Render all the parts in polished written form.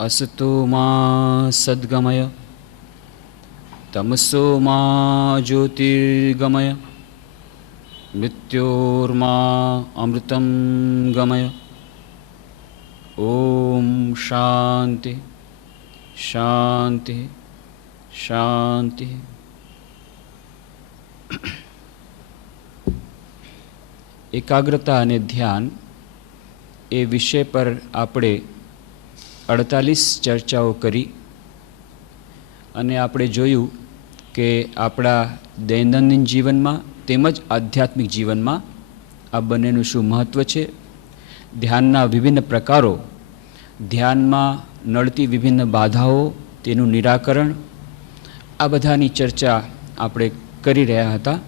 असतो मा सद्गमय तमसो मा ज्योतिर्गमय मृत्योर्मा अमृतं गमय। ओम शांति शांति शांति। एकाग्रता અને ધ્યાન એ વિષય પર આપણે 48 ચર્ચાઓ કરી અને આપણે જોયું કે આપણા દૈનંદિન જીવનમાં તેમજ આધ્યાત્મિક જીવનમાં આ બંનેનું શું મહત્ત્વ છે, ધ્યાનના વિભિન્ન પ્રકારો, ધ્યાનમાં નડતી વિભિન્ન બાધાઓ, તેનું નિરાકરણ, આ બધાની ચર્ચા આપણે કરી રહ્યા હતા.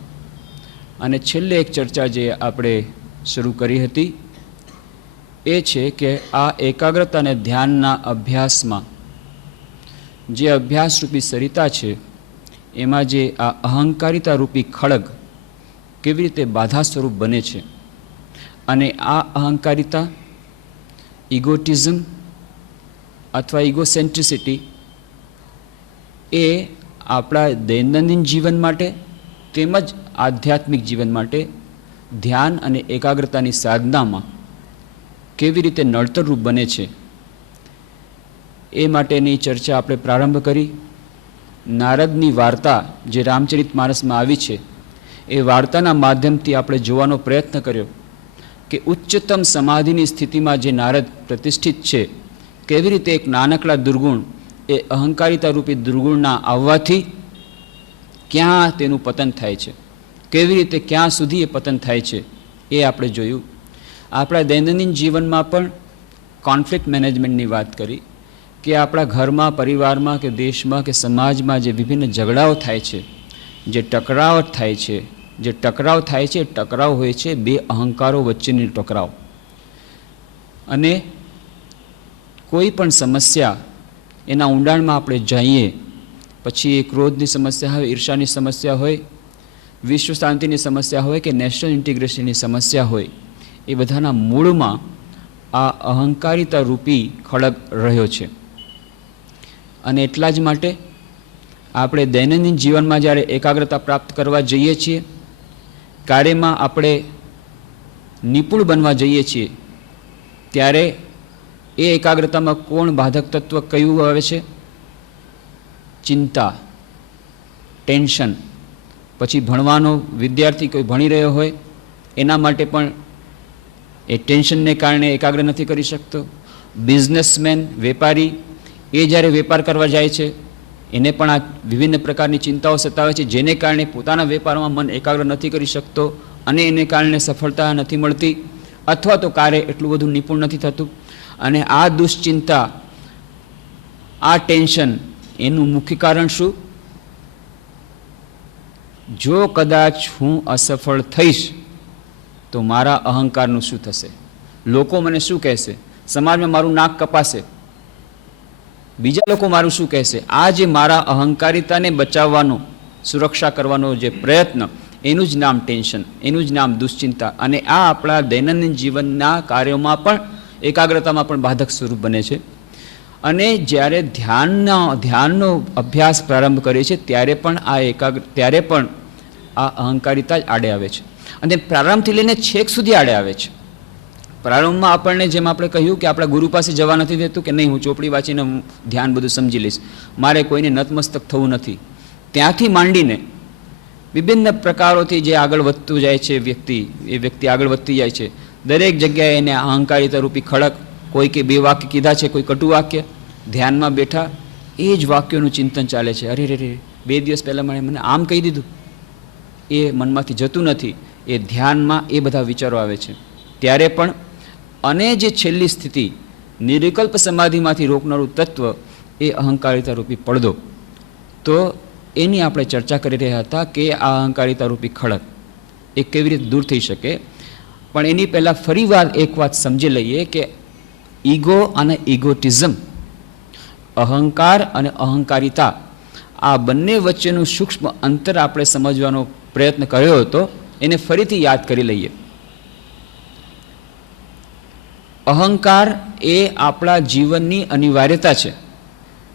અને છેલ્લે એક ચર્ચા જે આપણે શરૂ કરી હતી એ છે કે આ એકાગ્રતા અને ધ્યાનના અભ્યાસમાં જે અભ્યાસરૂપી સરિતા છે એમાં જે આ અહંકારિતા રૂપી ખડગ કેવી રીતે બાધા સ્વરૂપ બને છે અને આ અહંકારિતા, ઇગોટિઝમ અથવા ઇગોસેન્ટ્રિસિટી એ આપણા દૈનંદિન જીવન માટે તેમજ આધ્યાત્મિક જીવન માટે ધ્યાન અને એકાગ્રતાની સાધનામાં કેવી રીતે નડતરરૂપ બને છે એ માટેની ચર્ચા આપણે પ્રારંભ કરી. નારદની વાર્તા જે રામચરિતમાનસમાં આવી છે એ વાર્તાના માધ્યમથી આપણે જોવાનો પ્રયત્ન કર્યો કે ઉચ્ચતમ સમાધિની સ્થિતિમાં જે નારદ પ્રતિષ્ઠિત છે, કેવી રીતે એક નાનકડા દુર્ગુણ એ અહંકારિતા રૂપી દુર્ગુણના આવવાથી ક્યાં તેનું પતન થાય છે, કેવી રીતે ક્યાં સુધી એ પતન થાય છે એ આપણે જોયું. આપણા દૈનંદિન જીવનમાં પણ કોન્ફ્લિક્ટ મેનેજમેન્ટની વાત કરી કે આપણા ઘરમાં, પરિવારમાં કે દેશમાં કે સમાજમાં જે વિભિન્ન ઝઘડાઓ થાય છે, જે ટકરાવ થાય છે, એ ટકરાવ હોય છે બે અહંકારો વચ્ચેની ટકરાવ. અને કોઈ પણ સમસ્યા એના ઊંડાણમાં આપણે જઈએ પછી એ ક્રોધની સમસ્યા હોય, ઈર્ષાની સમસ્યા હોય, વિશ્વ શાંતિની સમસ્યા હોય કે નેશનલ ઇન્ટિગ્રેશનની સમસ્યા હોય, એ બધાના મૂળમાં આ અહંકારિતા રૂપી ખડગ રહ્યો છે. અને એટલા જ માટે આપણે દૈનંદિન જીવનમાં જ્યારે એકાગ્રતા પ્રાપ્ત કરવા જઈએ છીએ, કાર્યમાં આપણે નિપુણ બનવા જઈએ છીએ, ત્યારે એ એકાગ્રતામાં કોણ બાધક તત્વ કયું આવે છે? ચિંતા, ટેન્શન. પછી ભણવાનો વિદ્યાર્થી કોઈ ભણી રહ્યો હોય એના માટે પણ એ ટેન્શનને કારણે એકાગ્ર નથી કરી શકતો. બિઝનેસમેન, વેપારી, એ જ્યારે વેપાર કરવા જાય છે એને પણ આ વિભિન્ન પ્રકારની ચિંતાઓ સતાવે છે, જેને કારણે પોતાના વેપારમાં મન એકાગ્ર નથી કરી શકતો અને એને કારણે સફળતા નથી મળતી અથવા તો કાર્ય એટલું બધું નિપુણ નથી થતું. અને આ દુશ્ચિંતા, આ ટેન્શન, એનું મુખ્ય કારણ શું? જો કદાચ હું અસફળ થઈશ તો મારા અહંકારનું શું થશે? લોકો મને શું કહેશે? સમાજમાં મારું નાક કપાશે, બીજા લોકો મારું શું કહેશે? આ જે મારા અહંકારિતાને બચાવવાનો, સુરક્ષા કરવાનો જે પ્રયત્ન, એનું જ નામ ટેન્શન, એનું જ નામ દુશ્ચિંતા. અને આ આપણા દૈનંદિન જીવનના કાર્યોમાં પણ, એકાગ્રતામાં પણ બાધક સ્વરૂપ બને છે. અને જ્યારે ધ્યાનનો અભ્યાસ પ્રારંભ કરીએ છીએ ત્યારે પણ આ અહંકારિતા જ આડે આવે છે. અને પ્રારંભથી લઈને છેક સુધી આડે આવે છે. પ્રારંભમાં આપણને જેમ આપણે કહ્યું કે આપણા ગુરુ પાસે જવા નથી દેતું કે નહીં, હું ચોપડી વાંચીને ધ્યાન બધું સમજી લઈશ, મારે કોઈને નતમસ્તક થવું નથી. ત્યાંથી માંડીને વિભિન્ન પ્રકારોથી જે આગળ વધતું જાય છે એ વ્યક્તિ આગળ વધતી જાય છે. દરેક જગ્યાએ એને અહંકારિતા રૂપી ખડક, કોઈ કે બે વાક્ય કીધા છે, કોઈ કટુ વાક્ય, ધ્યાનમાં બેઠા એ જ વાક્યોનું ચિંતન ચાલે છે. અરે રે, 2 દિવસ પહેલાં મને આમ કહી દીધું, એ મનમાંથી જતું નથી. એ ધ્યાનમાં એ બધા વિચારો આવે છે ત્યારે પણ. અને જે છેલ્લી સ્થિતિ, નિર્વિકલ્પ સમાધિમાંથી રોકનારું તત્વ, એ અહંકારિતા રૂપી પડદો. તો એની આપણે ચર્ચા કરી રહ્યા હતા કે આ અહંકારિતા રૂપી ખડક એ કેવી રીતે દૂર થઈ શકે. પણ એની પહેલાં ફરીવાર એક વાત સમજી લઈએ કે ઈગો અને ઇગોટિઝમ, અહંકાર અને અહંકારિતા, આ બંને વચ્ચેનું સૂક્ષ્મ અંતર આપણે સમજવાનો પ્રયત્ન કર્યો હતો, એને ફરીથી યાદ કરી લઈએ. અહંકાર એ આપણા જીવનની અનિવાર્યતા છે.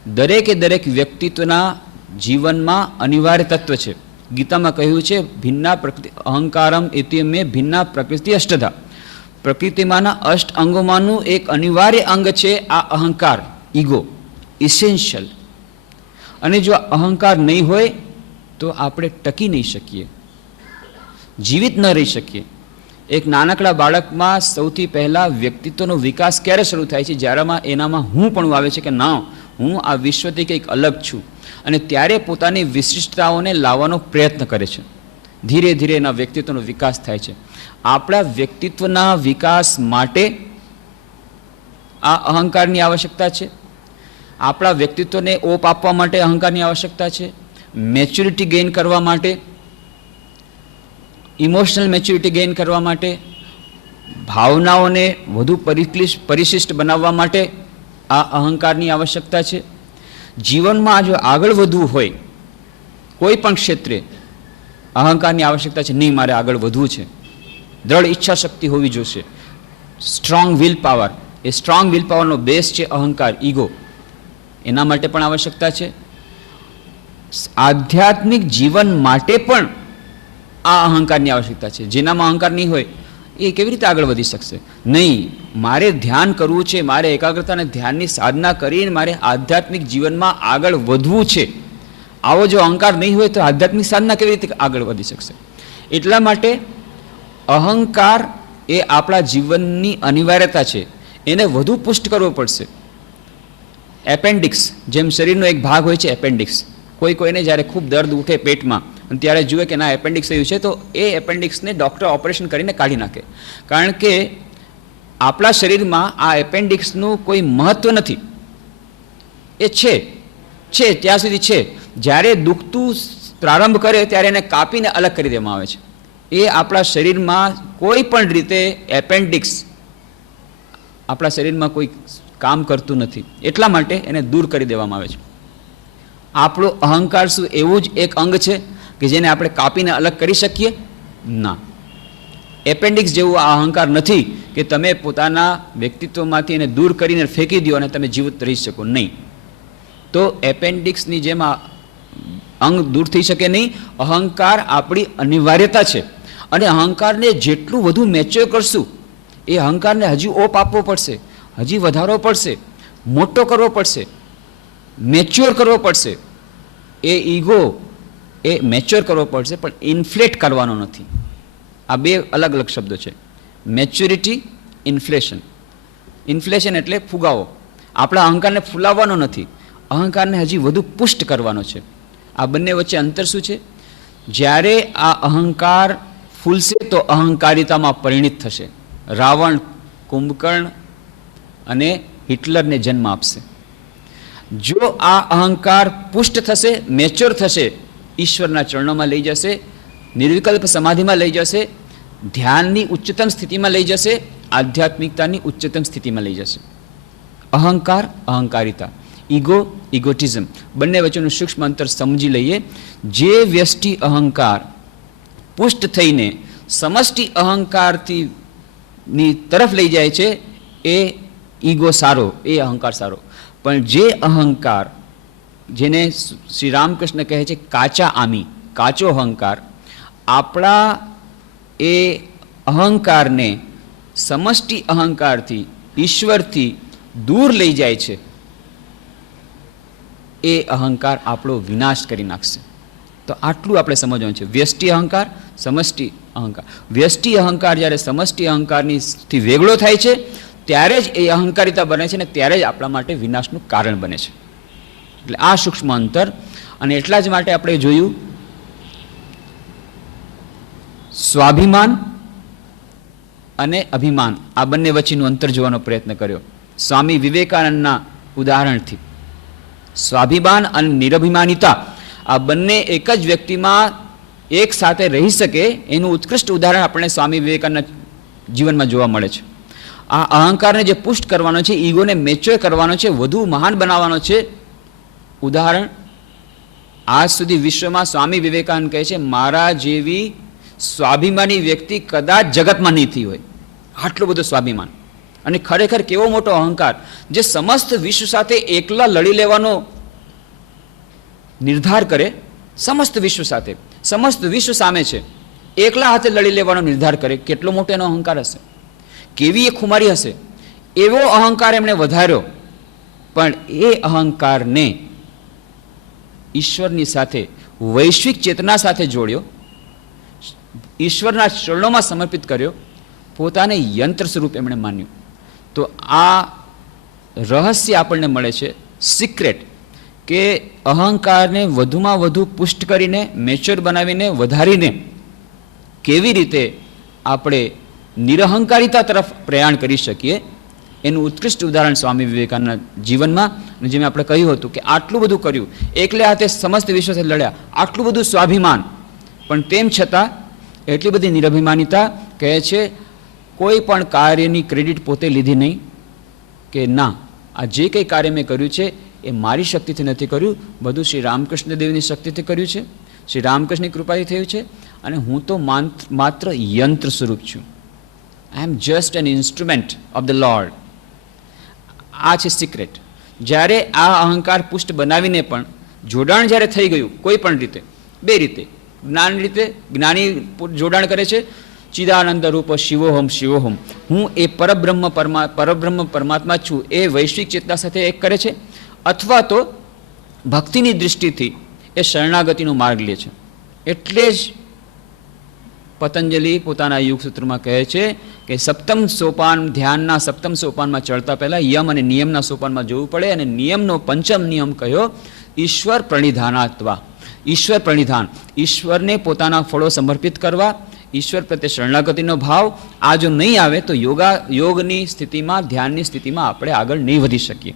દરેકે દરેક વ્યક્તિત્વના જીવનમાં અનિવાર્ય તત્વ છે. ગીતામાં કહ્યું છે ભિન્ના પ્રકૃતિ અહંકારમ ઇતિ મે ભિન્ના પ્રકૃતિ અષ્ટધા. પ્રકૃતિમાંના અષ્ટ અંગોમાંનું એક અનિવાર્ય અંગ છે આ અહંકાર, ઈગો, ઇસેન્શિયલ. અને જો અહંકાર નહીં હોય તો આપણે ટકી નહીં શકીએ, જીવિત ન રહી શકીએ. એક નાનકડા બાળકમાં સૌથી પહેલાં વ્યક્તિત્વનો વિકાસ ક્યારે શરૂ થાય છે? જ્યારેમાં એનામાં હું પણ આવે છે કે ના, હું આ વિશ્વથી કંઈક અલગ છું, અને ત્યારે પોતાની વિશિષ્ટતાઓને લાવવાનો પ્રયત્ન કરે છે. ધીરે ધીરે એના વ્યક્તિત્વનો વિકાસ થાય છે. આપણા વ્યક્તિત્વના વિકાસ માટે આ અહંકારની આવશ્યકતા છે. આપણા વ્યક્તિત્વને ઓપ આપવા માટે અહંકારની આવશ્યકતા છે. મેચ્યોરિટી ગેઇન કરવા માટે, ઇમોશનલ મેચ્યોરિટી ગેઇન કરવા માટે, ભાવનાઓને વધુ પરિશિષ્ટ બનાવવા માટે આ અહંકારની આવશ્યકતા છે. જીવનમાં જો આગળ વધવું હોય કોઈ પણ ક્ષેત્રે અહંકારની આવશ્યકતા છે. નહીં, મારે આગળ વધવું છે, દ્રઢ ઈચ્છા શક્તિ હોવી જોઈશે, strong will power. A strong will પાવરનો બેઝ છે અહંકાર, ઈગો. એના માટે પણ આવશ્યકતા છે. આધ્યાત્મિક જીવન માટે પણ આ અહંકારની આવશ્યકતા છે. જેનામાં અહંકાર નહીં હોય એ કેવી રીતે આગળ વધી શકશે? નહીં, મારે ધ્યાન કરવું છે, મારે એકાગ્રતા અને ધ્યાનની સાધના કરીને મારે આધ્યાત્મિક જીવનમાં આગળ વધવું છે. આવો જો અહંકાર નહીં હોય તો આધ્યાત્મિક સાધના કેવી રીતે આગળ વધી શકશે? એટલા માટે અહંકાર એ આપણા જીવનની અનિવાર્યતા છે. એને વધુ પુષ્ટ કરવો પડશે. એપેન્ડિક્સ, જેમ શરીરનો એક ભાગ હોય છે એપેન્ડિક્સ, કોઈને જ્યારે ખૂબ દર્દ ઉઠે પેટમાં અને ત્યારે જુએ કે ના એપેન્ડિક્સ થયું છે, તો એ એપેન્ડિક્સને ડૉક્ટર ઓપરેશન કરીને કાઢી નાખે. કારણ કે આપણા શરીરમાં આ એપેન્ડિક્સનું કોઈ મહત્ત્વ નથી. એ છે ત્યાં સુધી છે. જ્યારે દુખતું પ્રારંભ કરે ત્યારે એને કાપીને અલગ કરી દેવામાં આવે છે. એ આપણા શરીરમાં કોઈ પણ રીતે એપેન્ડિક્સ આપણા શરીરમાં કોઈ કામ કરતું નથી. એટલા માટે એને દૂર કરી દેવામાં આવે છે. આપણો અહંકાર શું એવું જ એક અંગ છે કે જેને આપણે કાપીને અલગ કરી શકીએ? ના. એપેન્ડિક્સ જેવું આ અહંકાર નથી કે તમે પોતાના વ્યક્તિત્વમાંથી એને દૂર કરીને ફેંકી દો અને તમે જીવિત રહી શકો. નહીં. તો એપેન્ડિક્સની જેમ આ અંગ દૂર થઈ શકે નહીં. અહંકાર આપણી અનિવાર્યતા છે. અને અહંકારને જેટલું વધુ મેચ્યોર કરશું, એ અહંકારને હજી ઓપ આપવો પડશે, હજી વધારવો પડશે, મોટો કરવો પડશે, મેચ્યોર કરવો પડશે. એ ઈગો એ મેચ્યોર કરવો પડશે, પણ ઇન્ફ્લેટ કરવાનો નથી. આ બે અલગ અલગ શબ્દો છે. Maturity, inflation. ઇન્ફ્લેશન એટલે ફુગાવો. આપણા અહંકારને ફૂલાવવાનો નથી, અહંકારને હજી વધુ પુષ્ટ કરવાનો છે. આ બંને વચ્ચે અંતર શું છે? જ્યારે આ અહંકાર ફૂલશે તો અહંકારિતામાં પરિણિત થશે. રાવણ, કુંભકર્ણ અને હિટલરને જન્મ આપશે. જો આ અહંકાર પુષ્ટ થશે, મેચ્યોર થશે, ઈશ્વરના ચરણોમાં લઈ જશે, નિર્વિકલ્પ સમાધિમાં લઈ જશે, ધ્યાનની ઉચ્ચતમ સ્થિતિમાં લઈ જશે, આધ્યાત્મિકતાની ઉચ્ચતમ સ્થિતિમાં લઈ જશે. અહંકાર, અહંકારિતા, ઈગો, ઇગોટિઝમ, બંને વચ્ચેનું સૂક્ષ્મ અંતર સમજી લઈએ. જે વ્યષ્ટિ અહંકાર પુષ્ટ થઈને સમષ્ટિ અહંકારથી ની તરફ લઈ જાય છે, એ ઈગો સારો, એ અહંકાર સારો. પણ જે અહંકાર, જેને શ્રી રામકૃષ્ણ કહે છે કાચા આમી, કાચો અહંકાર, આપણા એ અહંકારને સમષ્ટિ અહંકારથી, ઈશ્વરથી દૂર લઈ જાય છે, એ અહંકાર આપણો વિનાશ કરી નાખશે. તો આટલું આપણે સમજવાનું છે. વ્યષ્ટિ અહંકાર, સમષ્ટિ અહંકાર. વ્યષ્ટિ અહંકાર જ્યારે સમષ્ટિ અહંકારથી વેગળો થાય છે ત્યારે જ એ અહંકારિતા બને છે, અને ત્યારે જ આપણા માટે વિનાશનું કારણ બને છે. એટલે આ સૂક્ષ્મ અંતર. અને એટલા જ માટે આપણે જોયું સ્વાભિમાન અને અભિમાન, આ બંને વચ્ચેનું અંતર જોવાનો પ્રયત્ન કર્યો સ્વામી વિવેકાનંદના ઉદાહરણથી. સ્વાભિમાન અને નિરભિમાનિતા, આ બંને એક જ વ્યક્તિમાં એક સાથે રહી શકે એનું ઉત્કૃષ્ટ ઉદાહરણ આપણે સ્વામી વિવેકાનંદના જીવનમાં જોવા મળે છે. આ અહંકારને જે પુષ્ટ કરવાનો છે, ઈગોને મેચ્યોર કરવાનો છે, વધુ મહાન બનાવવાનો છે. ઉદાહરણ, આજ સુધી વિશ્વમાં સ્વામી વિવેકાનંદ કહે છે મારા જેવી સ્વાભિમાની વ્યક્તિ કદાચ જગતમાં નહીં થઈ હોય. આટલું બધું સ્વાભિમાન. અને ખરેખર કેવો મોટો અહંકાર, જે સમસ્ત વિશ્વ સાથે એકલા લડી લેવાનો નિર્ધાર કરે, સમસ્ત વિશ્વ સાથે, સમસ્ત વિશ્વ સામે છે, એકલા હાથે લડી લેવાનો નિર્ધાર કરે. કેટલો મોટો એનો અહંકાર હશે, કેવી એ ખુમારી હશે. એવો અહંકાર એમણે વધાર્યો, પણ એ અહંકારને ઈશ્વરની સાથે, વૈશ્વિક ચેતના સાથે જોડ્યો, ઈશ્વરના ચરણોમાં સમર્પિત કર્યો, પોતાને યંત્ર સ્વરૂપ એમણે માન્યું. તો આ રહસ્ય આપણને મળે છે, સિક્રેટ, કે અહંકારને વધુમાં વધુ પુષ્ટ કરીને, મેચ્યોર બનાવીને, વધારીને કેવી રીતે આપણે નિરહંકારિતા તરફ પ્રયાણ કરી શકીએ, એનું ઉત્કૃષ્ટ ઉદાહરણ સ્વામી વિવેકાનંદના જીવનમાં. અને જેમ આપણે કહ્યું હતું કે આટલું બધું કર્યું, એકલે હાથે સમસ્ત વિશ્વ સાથે લડ્યા, આટલું બધું સ્વાભિમાન, પણ તેમ છતાં એટલી બધી નિરભિમાનિતા, કહે છે કોઈ પણ કાર્યની ક્રેડિટ પોતે લીધી નહીં, કે ના, આ જે કંઈ કાર્ય મેં કર્યું છે એ મારી શક્તિથી નથી કર્યું, બધું શ્રી રામકૃષ્ણ દેવની શક્તિથી કર્યું છે, શ્રી રામકૃષ્ણની કૃપાથી થયું છે, અને હું તો માત્ર યંત્ર સ્વરૂપ છું. I am just an instrument of the Lord. આ છે સિક્રેટ. જ્યારે આ અહંકાર પુષ્ટ બનાવીને પણ જોડાણ જ્યારે થઈ ગયું કોઈ પણ રીતે, બે રીતે, જ્ઞાન રીતે, જ્ઞાની જોડાણ કરે છે, ચિદાનંદ રૂપ શિવોહમ શિવોહમ, હું એ પરબ્રહ્મ પરમાત્મા છું, એ વૈશ્વિક ચેતના સાથે એક કરે છે, અથવા તો ભક્તિની દૃષ્ટિથી એ શરણાગતિનો માર્ગ લે છે. એટલે જ પતંજલિ પોતાના યુગસૂત્રમાં કહે છે કે સપ્તમ સોપાન, ધ્યાનના સપ્તમ સોપાનમાં ચડતા પહેલા યમ અને નિયમના સોપાનમાં જવું પડે, અને નિયમનો પંચમ નિયમ કયો, ઈશ્વર પ્રણિધાનાત્વા, ઈશ્વર પ્રણિધાન, ઈશ્વરને પોતાના ફળો સમર્પિત કરવા, ઈશ્વર પ્રત્યે શરણાગતિનો ભાવ. આ જો નહીં આવે તો યોગની સ્થિતિમાં, ધ્યાનની સ્થિતિમાં આપણે આગળ નહીં વધી શકીએ.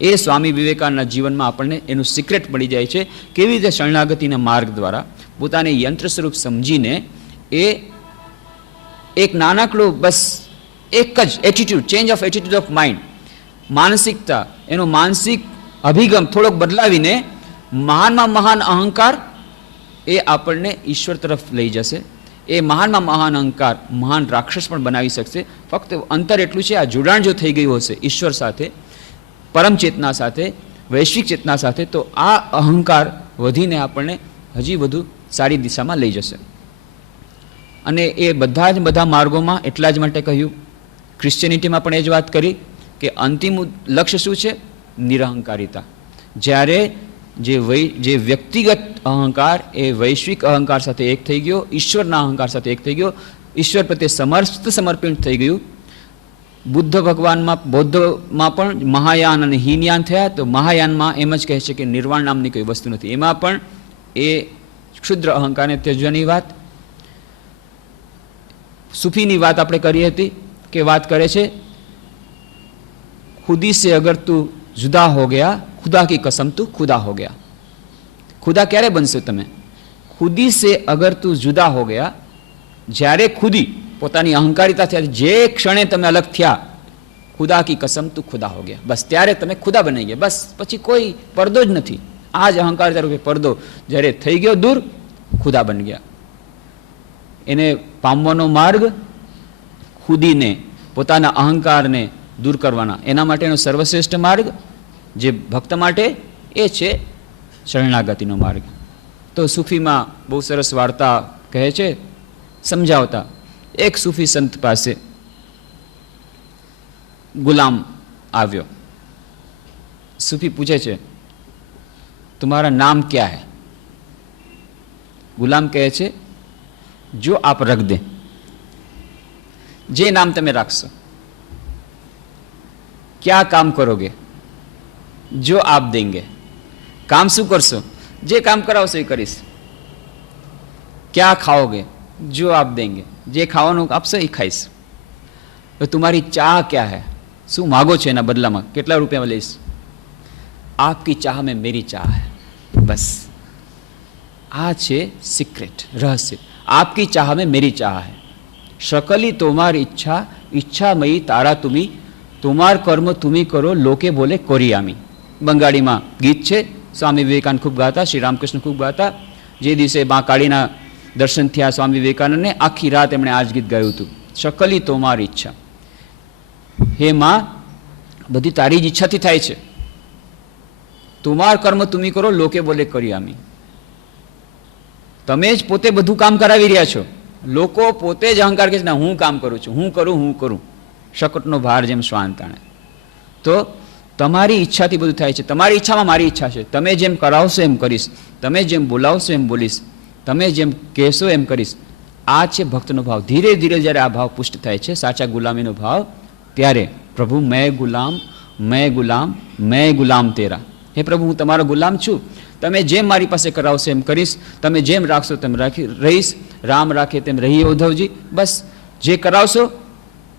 એ સ્વામી વિવેકાનંદના જીવનમાં આપણને એનું સિક્રેટ મળી જાય છે, કેવી રીતે શરણાગતિના માર્ગ દ્વારા પોતાને યંત્ર સ્વરૂપ સમજીને એ એક નાનકડું, બસ એક જ attitude, change of attitude of mind, માનસિકતા, એનો માનસિક અભિગમ થોડોક બદલાવીને મહાનમાં મહાન અહંકાર એ આપણને ઈશ્વર તરફ લઈ જશે. એ મહાનમાં મહાન અહંકાર મહાન રાક્ષસ પણ બનાવી શકશે. ફક્ત અંતર એટલું છે, આ જોડાણ જો થઈ ગયું હશે ઈશ્વર સાથે, પરમ ચેતના સાથે, વૈશ્વિક ચેતના સાથે, તો આ અહંકાર વધીને આપણને હજી વધુ સારી દિશામાં લઈ જશે. અને એ બધા માર્ગોમાં એટલા જ માટે કહ્યું, ક્રિશ્ચિયનિટીમાં પણ એ જ વાત કરી કે અંતિમ લક્ષ્ય શું છે, નિરહંકારિતા. જ્યારે જે વ્યક્તિગત અહંકાર એ વૈશ્વિક અહંકાર સાથે એક થઈ ગયો, ઈશ્વરના અહંકાર સાથે એક થઈ ગયો, ઈશ્વર પ્રત્યે સમર્પિત થઈ ગયું. બુદ્ધ ભગવાનમાં, બૌદ્ધમાં પણ મહાયાન અને હીનયાન થયા. તો મહાયાનમાં એમ જ કહે છે કે નિર્વાણ નામની કોઈ વસ્તુ નથી. એમાં પણ એ ક્ષુદ્ર અહંકારને ત્યજવાની વાત. સૂફીની વાત આપણે કરી હતી કે વાત કરે છે, ખુદી સે અગર તું જુદા હો ગયા, ખુદા કી કસમ તું ખુદા હો ગયા. ખુદા ક્યારે બનશો તમે? ખુદી સે અગર તું જુદા હો ગયા, જ્યારે ખુદી પોતાની અહંકારિતાથી જે ક્ષણે તમે અલગ થયા, ખુદા કી કસમ તું ખુદા હો ગયા, બસ ત્યારે તમે ખુદા બની ગયા. બસ પછી કોઈ પડદો જ નથી. આ જ અહંકારિતા રૂપે પડદો જ્યારે થઈ ગયો દૂર, ખુદા બની ગયા. એને પામવાનો માર્ગ, ખુદીને, પોતાના અહંકારને દૂર કરવાના, એના માટેનો સર્વશ્રેષ્ઠ માર્ગ જે ભક્ત માટે એ છે શરણાગતિનો માર્ગ. તો સૂફીમાં બહુ સરસ વાર્તા કહે છે સમજાવતા. એક સૂફી સંત પાસે ગુલામ આવ્યો. સૂફી પૂછે છે, तुम्हारा नाम क्या है? गुलाम કહે છે, જો આપ રખ દે, જે નામ તમે રાખશો. क्या काम करोगे? जो आप देंगे. काम શું કરશો? જે કામ કરાવશો એ કરીશ. क्या खाओगे? जो आप देंगे. જે ખાવાનું આપશો એ ખાઈશ. તો तुम्हारी चाह क्या है? શું માગો છો એના બદલામાં? કેટલા રૂપિયા લઈશ? आपकी चाह में मेरी चाह है. बस આ છે સિક્રેટ, રહસ્ય. आपकी चाह में मेरी चाह है. सकली तोमार इच्छा, इच्छामयी तारा तुम्ही, तोमार कर्म तुम्ही करो, लोके बोले कोरियामी. બંગાળીમાં ગીત છે, સ્વામી વિવેકાનંદ ખૂબ ગાતા, શ્રી રામકૃષ્ણ ખૂબ ગાતા. જે દિવસે મા કાળીના દર્શન થયા સ્વામી વિવેકાનંદને, આખી રાત એમણે આ જ ગીત ગાયું હતું, શકલી તોમાર ઈચ્છા. હે માં, બધી તારી જ ઈચ્છાથી થાય છે. તુમાર કર્મ તુમી કરો, લોકે બોલે કરી આમી. તમે જ પોતે બધું કામ કરાવી રહ્યા છો. લોકો પોતે જ અહંકાર કે છે ના હું કામ કરું છું, હું કરું. શકટનો ભાર જેમ શ્વાન તાણે. તો તમારી ઈચ્છાથી બધું થાય છે. તમારી ઈચ્છામાં મારી ઈચ્છા છે. તમે જેમ કરાવશો એમ કરીશ, તમે જેમ બોલાવશો એમ બોલીશ, તમે જેમ કહેશો એમ કરીશ. આ છે ભક્તનો ભાવ. ધીરે ધીરે જ્યારે આ ભાવ પુષ્ટ થાય છે, સાચા ગુલામીનો ભાવ, ત્યારે પ્રભુ મેં ગુલામ તેરા. હે પ્રભુ, હું તમારો ગુલામ છું. તમે જેમ મારી પાસે કરાવશો એમ કરીશ, તમે જેમ રાખશો તેમ રહીશ. રામ રાખે તેમ રહીએ ઉદ્ધવજી. બસ જે કરાવશો,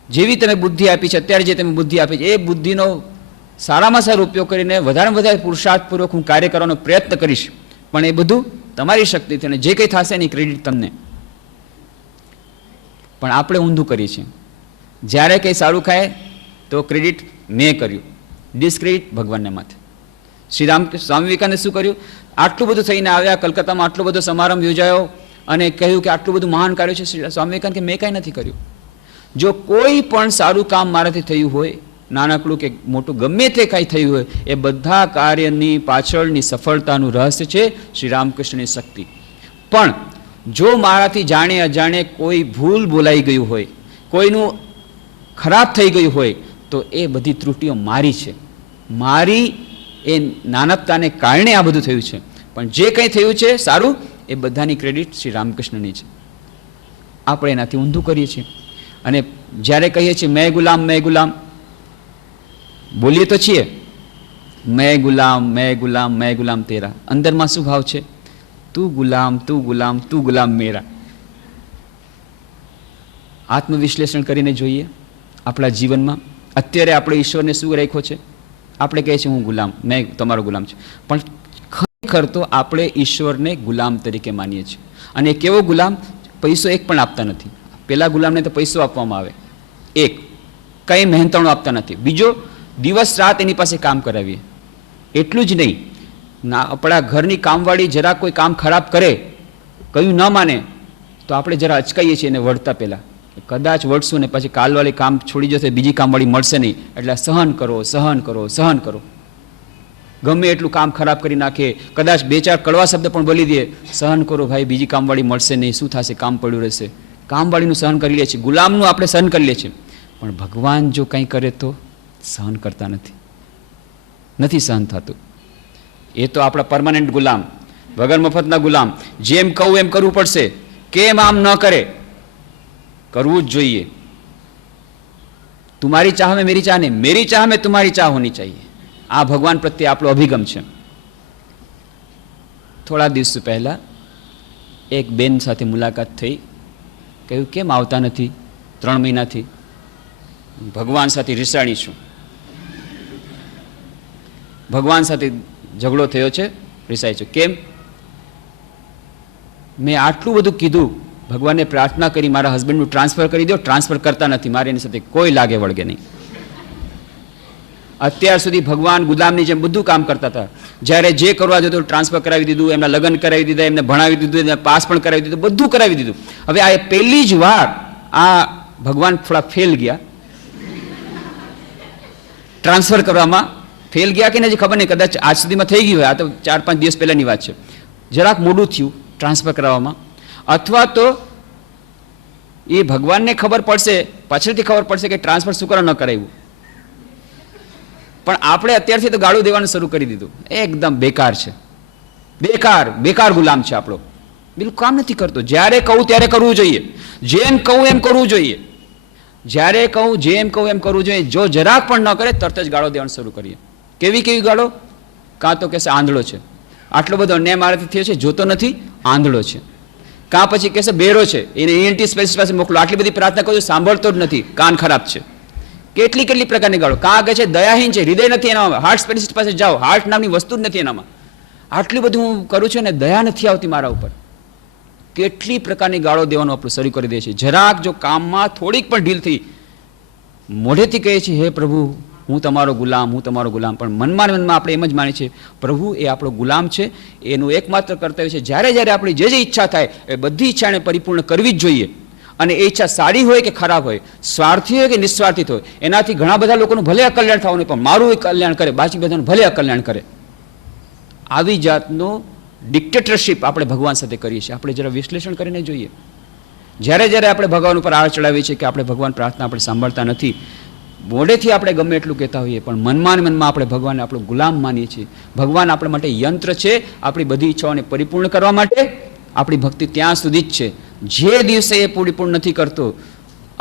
જેવી તમે બુદ્ધિ આપી છે, અત્યારે જે તમે બુદ્ધિ આપી છે, એ બુદ્ધિનો સારામાં સારો ઉપયોગ કરીને વધારેમાં વધારે પુરુષાર્થપૂર્વક હું કાર્ય કરવાનો પ્રયત્ન કરીશ. પણ એ બધું તમારી શક્તિથી, અને જે કંઈ થશે એની ક્રેડિટ તમને. પણ આપણે ઊંધું કરીએ છીએ. જ્યારે કંઈ સારું ખાય તો ક્રેડિટ મેં કર્યું, ડિસ્ક્રેડિટ ભગવાનને માથે. સ્વામી વિવેકાનંદે શું કર્યું? આટલું બધું થઈને આવ્યા, કલકત્તામાં આટલો બધો સમારંભ યોજાયો અને કહ્યું કે આટલું બધું મહાન કાર્ય છે. સ્વામી વિવેકાનંદ કે મેં કાંઈ નથી કર્યું. જો કોઈ પણ સારું કામ મારાથી થયું હોય, નાનકડું કે મોટું ગમે તે કાંઈ થયું હોય, એ બધા કાર્યની પાછળની સફળતાનું રહસ્ય છે શ્રી રામકૃષ્ણની શક્તિ. પણ જો મારાથી જાણે અજાણે કોઈ ભૂલ બોલાઈ ગયું હોય, કોઈનું ખરાબ થઈ ગયું હોય, તો એ બધી ત્રુટિઓ મારી છે. મારી એ નાનકતાને કારણે આ બધું થયું છે. પણ જે કંઈ થયું છે સારું, એ બધાની ક્રેડિટ શ્રી રામકૃષ્ણની છે. આપણે એનાથી ઊંધું કરીએ છીએ. અને જ્યારે કહીએ છીએ મેં ગુલામ બોલીએ તો છીએ, મેં ગુલામ તેરા. અંદરમાં શું ભાવ છે? તું ગુલામ મેરા. આત્મવિશ્લેષણ કરીને જોઈએ આપણા જીવનમાં. અત્યારે આપણે ઈશ્વરને શું રાખ્યો છે? આપણે કહીએ છીએ હું ગુલામ, મેં તમારો ગુલામ છું. પણ ખરેખર તો આપણે ઈશ્વરને ગુલામ તરીકે માનીએ છીએ. અને કેવો ગુલામ? પૈસો એક પણ આપતા નથી. પેલા ગુલામને તો પૈસો આપવામાં આવે, એક કંઈ મહેનતાણું આપતા નથી. બીજો, દિવસ રાત એની પાસે કામ કરાવીએ. એટલું જ નહીં, આપણા ઘરની કામવાળી જરા કોઈ કામ ખરાબ કરે, કયું ન માને, તો આપણે જરા અચકાઈએ છીએ એને વળતા પહેલાં. કદાચ વળશું ને પછી કાલવાળી કામ છોડી જશે, બીજી કામવાળી મળશે નહીં, એટલે સહન કરો. ગમે એટલું કામ ખરાબ કરી નાખે, કદાચ 2-4 કડવા શબ્દ પણ બોલી દે, સહન કરો ભાઈ, બીજી કામવાળી મળશે નહીં, શું થશે, કામ પડ્યું રહેશે. કામવાળીનું સહન કરી લે છે, ગુલામનું આપણે સહન કરી લે છે. પણ ભગવાન જો કંઈ કરે તો સહન કરતા નથી સહન થતું. એ તો આપણા પરમાનન્ટ ગુલામ, વગર મફતના ગુલામ. જેમ કહું એમ કરવું પડશે. કેમ આમ ન કરે? કરવું જ જોઈએ. તુમારી ચાહ મેં મેરી ચાહ નહીં, મેરી ચાહ મેં તુમારી ચાહ હોની ચાહીએ. આ ભગવાન પ્રત્યે આપણો અભિગમ છે. થોડા દિવસો પહેલા એક બેન સાથે મુલાકાત થઈ. કહ્યું કેમ આવતા નથી 3 મહિનાથી? ભગવાન સાથે રીસાણી છું, ભગવાન સાથે ઝઘડો થયો છે, રીસાય છું. કેમ? મેં આટલું બધું કીધું, ભગવાનને પ્રાર્થના કરી મારા હસબન્ડનું ટ્રાન્સફર કરી દો, ટ્રાન્સફર કરતા નથી. મારે એની સાથે કોઈ લાગે વળગે નહીં. અત્યાર સુધી ભગવાન ગુલામની જેમ બધું કામ કરતા હતા. જ્યારે જે કરવા જતો ટ્રાન્સફર કરાવી દીધું, એમના લગ્ન કરાવી દીધા, એમને ભણાવી દીધું, એમને પાસ પણ કરાવી દીધું, બધું કરાવી દીધું. હવે આ પહેલી જ વાર આ ભગવાન થોડા ફેલ ગયા, ટ્રાન્સફર કરવામાં ફેલ ગયા કે નથી ખબર નહીં, કદાચ આજ સુધીમાં થઈ ગયું હોય. આ તો 4-5 દિવસ પહેલાની વાત છે. જરાક મોડું થયું ટ્રાન્સફર કરાવવામાં, અથવા તો એ ભગવાનને ખબર પડશે, પાછળથી ખબર પડશે કે ટ્રાન્સફર શું કરવા ન કરાવ્યું. પણ આપણે અત્યારથી તો ગાળું દેવાનું શરૂ કરી દીધું. એકદમ બેકાર છે, બેકાર ગુલામ છે આપણો. બિલકુલ કામ નથી કરતો. જ્યારે કહું ત્યારે કરવું જોઈએ, જેમ કહું એમ કરવું જોઈએ. જ્યારે કહું જેમ કહું એમ કરવું જોઈએ. જો જરાક પણ ન કરે તરત જ ગાળો દેવાનું શરૂ કરીએ. કેવી ગાળો? કાં તો કહેશે આંધળો છે, આટલો બધો અન્યાય મારાથી થયો છે, જોતો નથી, આંધળો છે. કાં પછી કહેશે બેરો છે, એને ENT સ્પેશિસ્ટ પાસે મોકલો, આટલી બધી પ્રાર્થના કરું, સાંભળતો જ નથી, કાન ખરાબ છે. કેટલી પ્રકારની ગાળો. કાં કહે છે દયાહીન છે, હૃદય નથી એનામાં, હાર્ટ સ્પેશિસ્ટ પાસે જાઓ, હાર્ટ નામની વસ્તુ જ નથી એનામાં. આટલી બધું હું કરું છું ને દયા નથી આવતી મારા ઉપર. કેટલી પ્રકારની ગાળો દેવાનું આપણું શરૂ કરી દે છે. જરાક જો કામમાં થોડીક પણ ઢીલ થઈ, મોઢેથી કહે છે હે પ્રભુ હું તમારો ગુલામ, પણ મનમાં આપણે એમ જ માનીએ છીએ પ્રભુ એ આપણો ગુલામ છે. એનું એકમાત્ર કર્તવ્ય છે જ્યારે આપણી જે ઈચ્છા થાય એ બધી ઈચ્છાને પરિપૂર્ણ કરવી જ જોઈએ. અને એ ઈચ્છા સારી હોય કે ખરાબ હોય, સ્વાર્થી હોય કે નિસ્વાર્થિત હોય, એનાથી ઘણા બધા લોકોનું ભલે અકલ્યાણ થવાનું પણ મારું એ કલ્યાણ કરે, બાકી બધાનું ભલે અકલ્યાણ કરે. આવી જાતનો ડિક્ટેટરશીપ આપણે ભગવાન સાથે કરીએ છીએ. આપણે જરા વિશ્લેષણ કરીને જોઈએ. જ્યારે જ્યારે આપણે ભગવાન ઉપર આળ ચડાવીએ છીએ કે આપણે ભગવાન પ્રાર્થના આપણે સાંભળતા નથી, મોઢેથી આપણે ગમે એટલું કહેતા હોઈએ પણ મનમાં ને મનમાં આપણે ભગવાનને આપણો ગુલામ માનીએ છીએ. ભગવાન આપણા માટે યંત્ર છે આપણી બધી ઈચ્છાઓને પરિપૂર્ણ કરવા માટે. આપણી ભક્તિ ત્યાં સુધી જ છે જે દિવસે એ પરિપૂર્ણ નથી કરતો,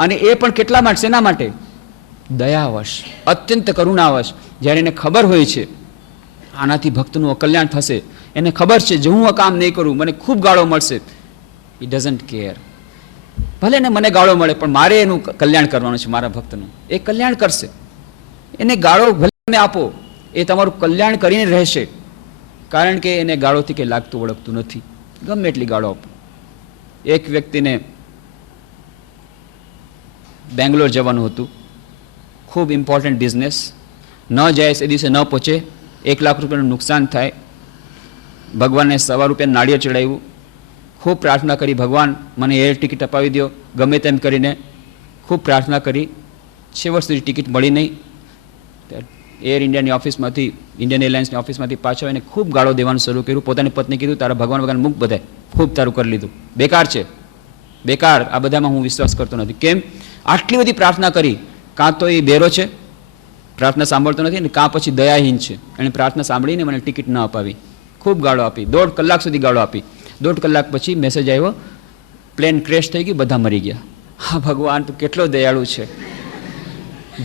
અને એ પણ કેટલા માટે, શેના માટે? દયાવશ, અત્યંત કરુણાવશ. જ્યારે એને ખબર હોય છે આનાથી ભક્તનું અકલ્યાણ થશે, એને ખબર છે જો હું આ કામ નહીં કરું મને ખૂબ ગાળો મળશે, હી ડઝન્ટ કેર. ભલે ને મને ગાળો મળે પણ મારે એનું કલ્યાણ કરવાનું છે, મારા ભક્તનું. એ કલ્યાણ કરશે. એને ગાળો ભલે તમે આપો, એ તમારું કલ્યાણ કરીને રહેશે, કારણ કે એને ગાળોથી કંઈ લાગતું વળગતું નથી. ગમે એટલી ગાળો આપો. એક વ્યક્તિને બેંગ્લોર જવાનું હતું, ખૂબ ઇમ્પોર્ટન્ટ બિઝનેસ, ન જાય એ દિવસે ન પહોંચે, 1 લાખ રૂપિયાનું નુકસાન થાય. ભગવાનને 1.25 રૂપિયા નાળિયેર ચડાવ્યું, ખૂબ પ્રાર્થના કરી, ભગવાન મને એર ટિકિટ અપાવી દો, ગમે તેમ કરીને ખૂબ પ્રાર્થના કરી. છેવટ સુધી ટિકિટ મળી નહીં. એર ઇન્ડિયાની ઓફિસમાંથી, ઇન્ડિયન એરલાઇન્સની ઓફિસમાંથી પાછો એને ખૂબ ગાળો દેવાનું શરૂ કર્યું. પોતાની પત્ની કીધું તારા ભગવાન વગર મૂક બધાય, ખૂબ તારું કરી લીધું, બેકાર છે, બેકાર, આ બધામાં હું વિશ્વાસ કરતો નથી. કેમ? આટલી બધી પ્રાર્થના કરી. કાં તો એ બેરો છે, પ્રાર્થના સાંભળતો નથી, અને કાં પછી દયાહીન છે, એણે પ્રાર્થના સાંભળીને મને ટિકિટ ન અપાવી, ખૂબ ગાળો આપી, 1.5 કલાક સુધી ગાળો આપી. 1.5 કલાક પછી મેસેજ આવ્યો, પ્લેન ક્રેશ થઈ ગઈ, બધા મરી ગયા. હા ભગવાન તું કેટલો દયાળુ છે,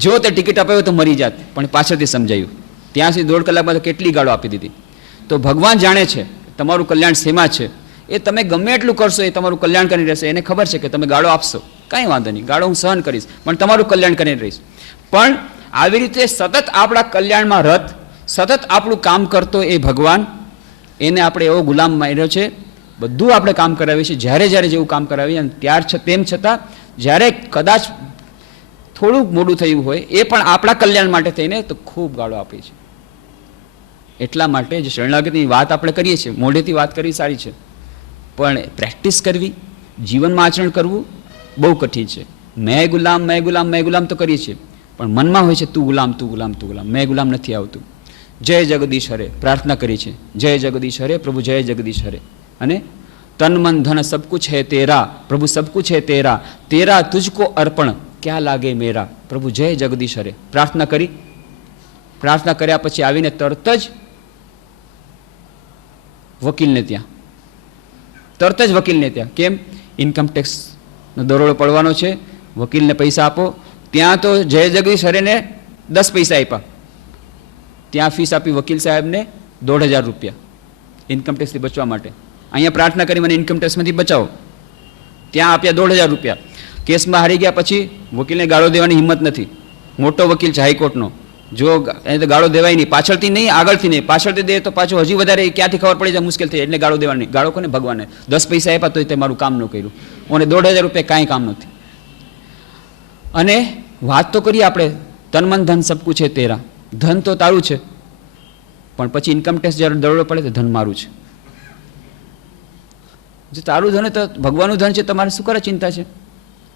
જો તે ટિકિટ અપાવ્યો તો મરી જાત, પણ પાછળથી સમજાયું. ત્યાં સુધી 1.5 કલાકમાં તો કેટલી ગાળો આપી દીધી. તો ભગવાન જાણે છે તમારું કલ્યાણ શેમાં છે. એ તમે ગમે એટલું કરશો એ તમારું કલ્યાણ કરીને રહેશે. એને ખબર છે કે તમે ગાળો આપશો, કાંઈ વાંધો નહીં, ગાળો હું સહન કરીશ, પણ તમારું કલ્યાણ કરીને રહીશ. પણ આવી રીતે સતત આપણા કલ્યાણમાં રત, સતત આપણું કામ કરતો એ ભગવાન, એને આપણે એવો ગુલામ માન્યો છે. બધું આપણે કામ કરાવીએ છીએ, જ્યારે જ્યારે જેવું કામ કરાવીએ, અને તેમ છતાં જ્યારે કદાચ થોડું મોડું થયું હોય એ પણ આપણા કલ્યાણ માટે થઈને તો ખૂબ ગાળો આપે છે. એટલા માટે જે શરણાગતિની વાત આપણે કરીએ છીએ, મોઢેથી વાત કરવી સારી છે, પણ પ્રેક્ટિસ કરવી, જીવનમાં આચરણ કરવું બહુ કઠિન છે. મેં ગુલામ, મેં ગુલામ, મેં ગુલામ તો કરીએ છીએ, પણ મનમાં હોય છે તું ગુલામ, તું ગુલામ, તું ગુલામ, મેં ગુલામ નથી આવતું. જય જગદીશ હરે પ્રાર્થના કરી છે, જય જગદીશ હરે પ્રભુ, જય જગદીશ હરે. અને તન મન ધન સબ કુછ હૈ તેરા પ્રભુ, સબ કુછ હૈ તેરા, તેરા તુજકો અર્પણ ક્યાં લાગે મેરા પ્રભુ, જય જગદીશ હરે. પ્રાર્થના કરી. પ્રાર્થના કર્યા પછી આવીને તરત જ વકીલને ત્યાં, તરત જ વકીલને ત્યાં. કેમ? ઇન્કમટેક્સનો દરોડો પડવાનો છે, વકીલને પૈસા આપો. ત્યાં તો જય જગદીશ હરેને 10 પૈસા આપ્યા, ત્યાં ફીસ આપી વકીલ સાહેબને 1.5 રૂપિયા ઇન્કમટેક્સથી બચવા માટે. અહીંયા પ્રાર્થના કરી મને ઇન્કમટેક્સમાંથી બચાવો, ત્યાં આપ્યા 1.5 રૂપિયા. કેસમાં હારી ગયા પછી વકીલને ગાળો દેવાની હિંમત નથી, મોટો વકીલ છે હાઈકોર્ટનો, જો એને તો ગાળો દેવાય નહીં, પાછળથી નહીં, આગળથી નહીં, પાછળથી દે તો પાછું હજી વધારે ક્યાંથી ખબર પડી જાય, મુશ્કેલ થઈ, એટલે ગાળો દેવાની. ગાળો કોને? ભગવાનને. 10 પૈસા આપ્યા તો તે મારું કામ ન કર્યું, અને 1.5 રૂપિયા કાંઈ કામ નથી. અને વાત તો કરીએ આપણે, તન મન ધન સબ કુછ છે તેરા, ધન તો તારું છે, પણ પછી ઇન્કમટેક્સ જ્યારે દરોડો પડે તો ધન મારું છે. જો તારું ધન તો ભગવાનનું ધન છે, તમારે શું કરે ચિંતા છે?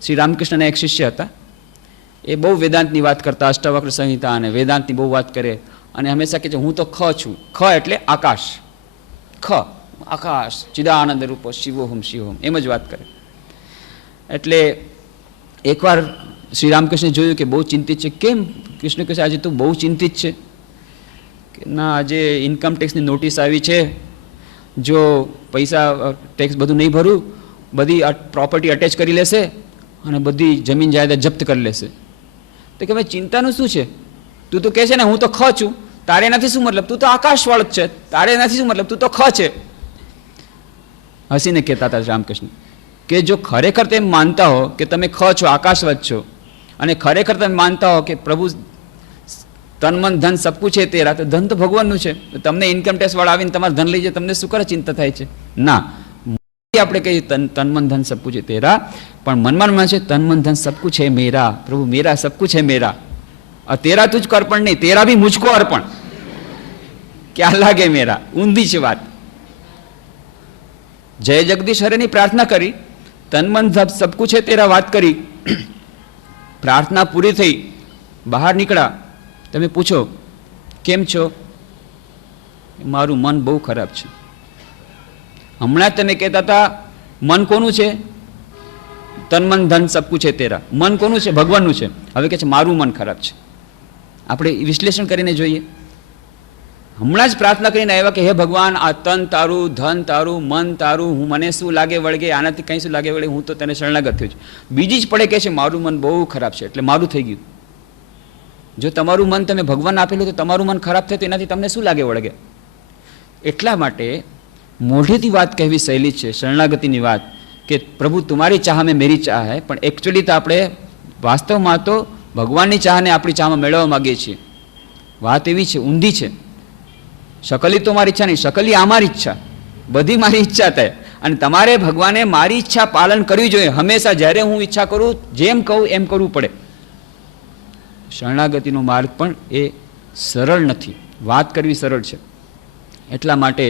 શ્રી રામકૃષ્ણના એક શિષ્ય હતા, એ બહુ વેદાંતની વાત કરતા, અષ્ટાવક્ર સંહિતા અને વેદાંતની બહુ વાત કરે, અને હંમેશા કહે છે હું તો ખ છું. ખ એટલે આકાશ, ખ આકાશ, ચિદાનંદ રૂપો શિવોહમ શિવોહમ, એમ જ વાત કરે. એટલે એકવાર શ્રી રામકૃષ્ણે જોયું કે બહુ ચિંતિત છે. કેમ? કૃષ્ણ કહે છે આજે તું બહુ ચિંતિત છે? કે ના, આજે ઇન્કમટેક્સની નોટિસ આવી છે, જો પૈસા ટેક્સ બધું નહીં ભરું, બધી પ્રોપર્ટી અટેચ કરી લેશે અને બધી જમીન જાયદાદ જપ્ત કરી લેશે. તો કે ભાઈ ચિંતાનું શું છે? તું તો કહે છે ને હું તો ખ છું, તારે એનાથી શું મતલબ? તું તો આકાશવાળક છે, તારે એનાથી શું મતલબ? તું તો ખ છે. હસીને કહેતા હતા રામકૃષ્ણ કે જો ખરેખર તેમ માનતા હો કે તમે ખ છો, આકાશવત છો, અને ખરેખર તમે માનતા હો કે પ્રભુ તન મન ધન સબકું છે તેરા, તો ધન તો ભગવાનનું છે. તમને ઇન્કમટેક્સ વાળા આવીને તમારું ધન લઈ જાય, તમને શું કરે ચિંતા થાય છે? ના, આપણે કહીએ તન મન ધન સબકું છે તેરા, પણ મનમાં મન છે તન મન ધન સબકું છે મેરા પ્રભુ, મેરા સબકું છે મેરા, તેરા તુજકો અર્પણ નહીં, તેરા ભી મુझको અર્પણ ક્યાં લાગે મેરા. ઊંધી છે વાત. જય જગદીશ હરેની પ્રાર્થના કરી, તન મન ધન સબ કુછ હે તેરા વાત કરી, પ્રાર્થના પૂરી થઈ, બહાર નીકળ્યા, તમે પૂછો કેમ છો? મારું મન બહુ ખરાબ છે. હમણાં તમે કહેતા હતા મન કોનું છે? તન મન ધન સબ કુછ હે તેરા. મન કોનું છે? ભગવાનનું છે. હવે કહે છે મારું મન ખરાબ છે. આપણે વિશ્લેષણ કરીને જોઈએ. હમણાં જ પ્રાર્થના કરીને આવ્યા કે હે ભગવાન, આ તન તારું, ધન તારું, મન તારું, હું મને શું લાગે વળગે, આનાથી કંઈ શું લાગે વળગે, હું તો તને શરણાગત થયો છું. બીજી જ પડે કહે છે મારું મન બહુ ખરાબ છે, એટલે મારું થઈ ગયું. જો તમારું મન તમે ભગવાન આપેલું તો તમારું મન ખરાબ થાય તો એનાથી તમને શું લાગે વળગે? એટલા માટે મોઢેથી વાત કહેવી સહેલી છે, શરણાગતિની વાત, કે પ્રભુ તમારી ચાહ મેં મેરી ચાહ હૈ, પણ એકચ્યુઅલી તો આપણે વાસ્તવમાં તો ભગવાનની ચાહને આપણી ચાહમાં મેળવવા માગીએ છીએ. વાત એવી છે, ઊંધી છે. શકલી તો મારી ઈચ્છા નહીં, શકલી અમારી ઈચ્છા, બધી મારી ઈચ્છા થાય. અને તમારે ભગવાને મારી ઈચ્છા પાલન કરવી જોઈએ. હંમેશા જ્યારે હું ઈચ્છા કરું, જેમ કહું એમ કરવું પડે. શરણાગતિનો માર્ગ પણ એ સરળ નથી, વાત કરવી સરળ છે. એટલા માટે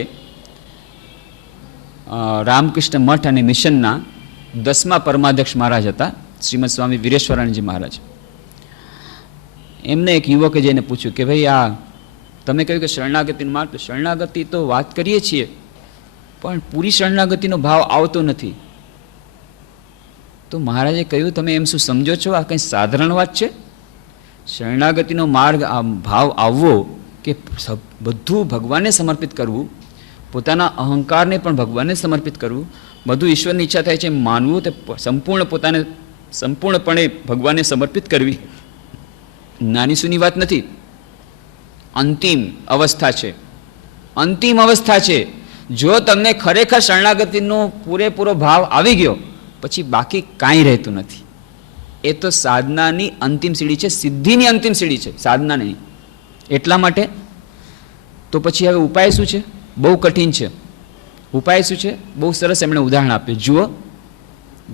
રામકૃષ્ણ મઠ અને મિશનના 10મા પરમાધ્યક્ષ મહારાજ હતા, શ્રીમદ સ્વામી વીરેશ્વરાનંદજી મહારાજ. એમને એક યુવકે જઈને પૂછ્યું કે ભાઈ, આ તમે કહ્યું કે શરણાગતિનો માર્ગ, તો શરણાગતિ તો વાત કરીએ છીએ પણ પૂરી શરણાગતિનો ભાવ આવતો નથી. તો મહારાજે કહ્યું તમે એમ શું સમજો છો? આ કંઈ સાધારણ વાત છે? શરણાગતિનો માર્ગ, આ ભાવ આવવો કે બધું ભગવાનને સમર્પિત કરવું, પોતાના અહંકારને પણ ભગવાનને સમર્પિત કરવું, બધું ઈશ્વરની ઈચ્છા થાય છે માનવું, તે સંપૂર્ણપણે ભગવાનને સમર્પિત કરવી, નાની સૂની વાત નથી. અંતિમ અવસ્થા છે, અંતિમ અવસ્થા છે. જો તમને ખરેખર શરણાગતિનો પૂરેપૂરો ભાવ આવી ગયો પછી બાકી કાંઈ રહેતું નથી. એ તો સાધનાની અંતિમ સીડી છે, સિદ્ધિની અંતિમ સીડી છે, સાધના નહીં. એટલા માટે તો પછી હવે ઉપાય શું છે? બહુ કઠિન છે. ઉપાય શું છે? બહુ સરસ એમણે ઉદાહરણ આપ્યું. જુઓ,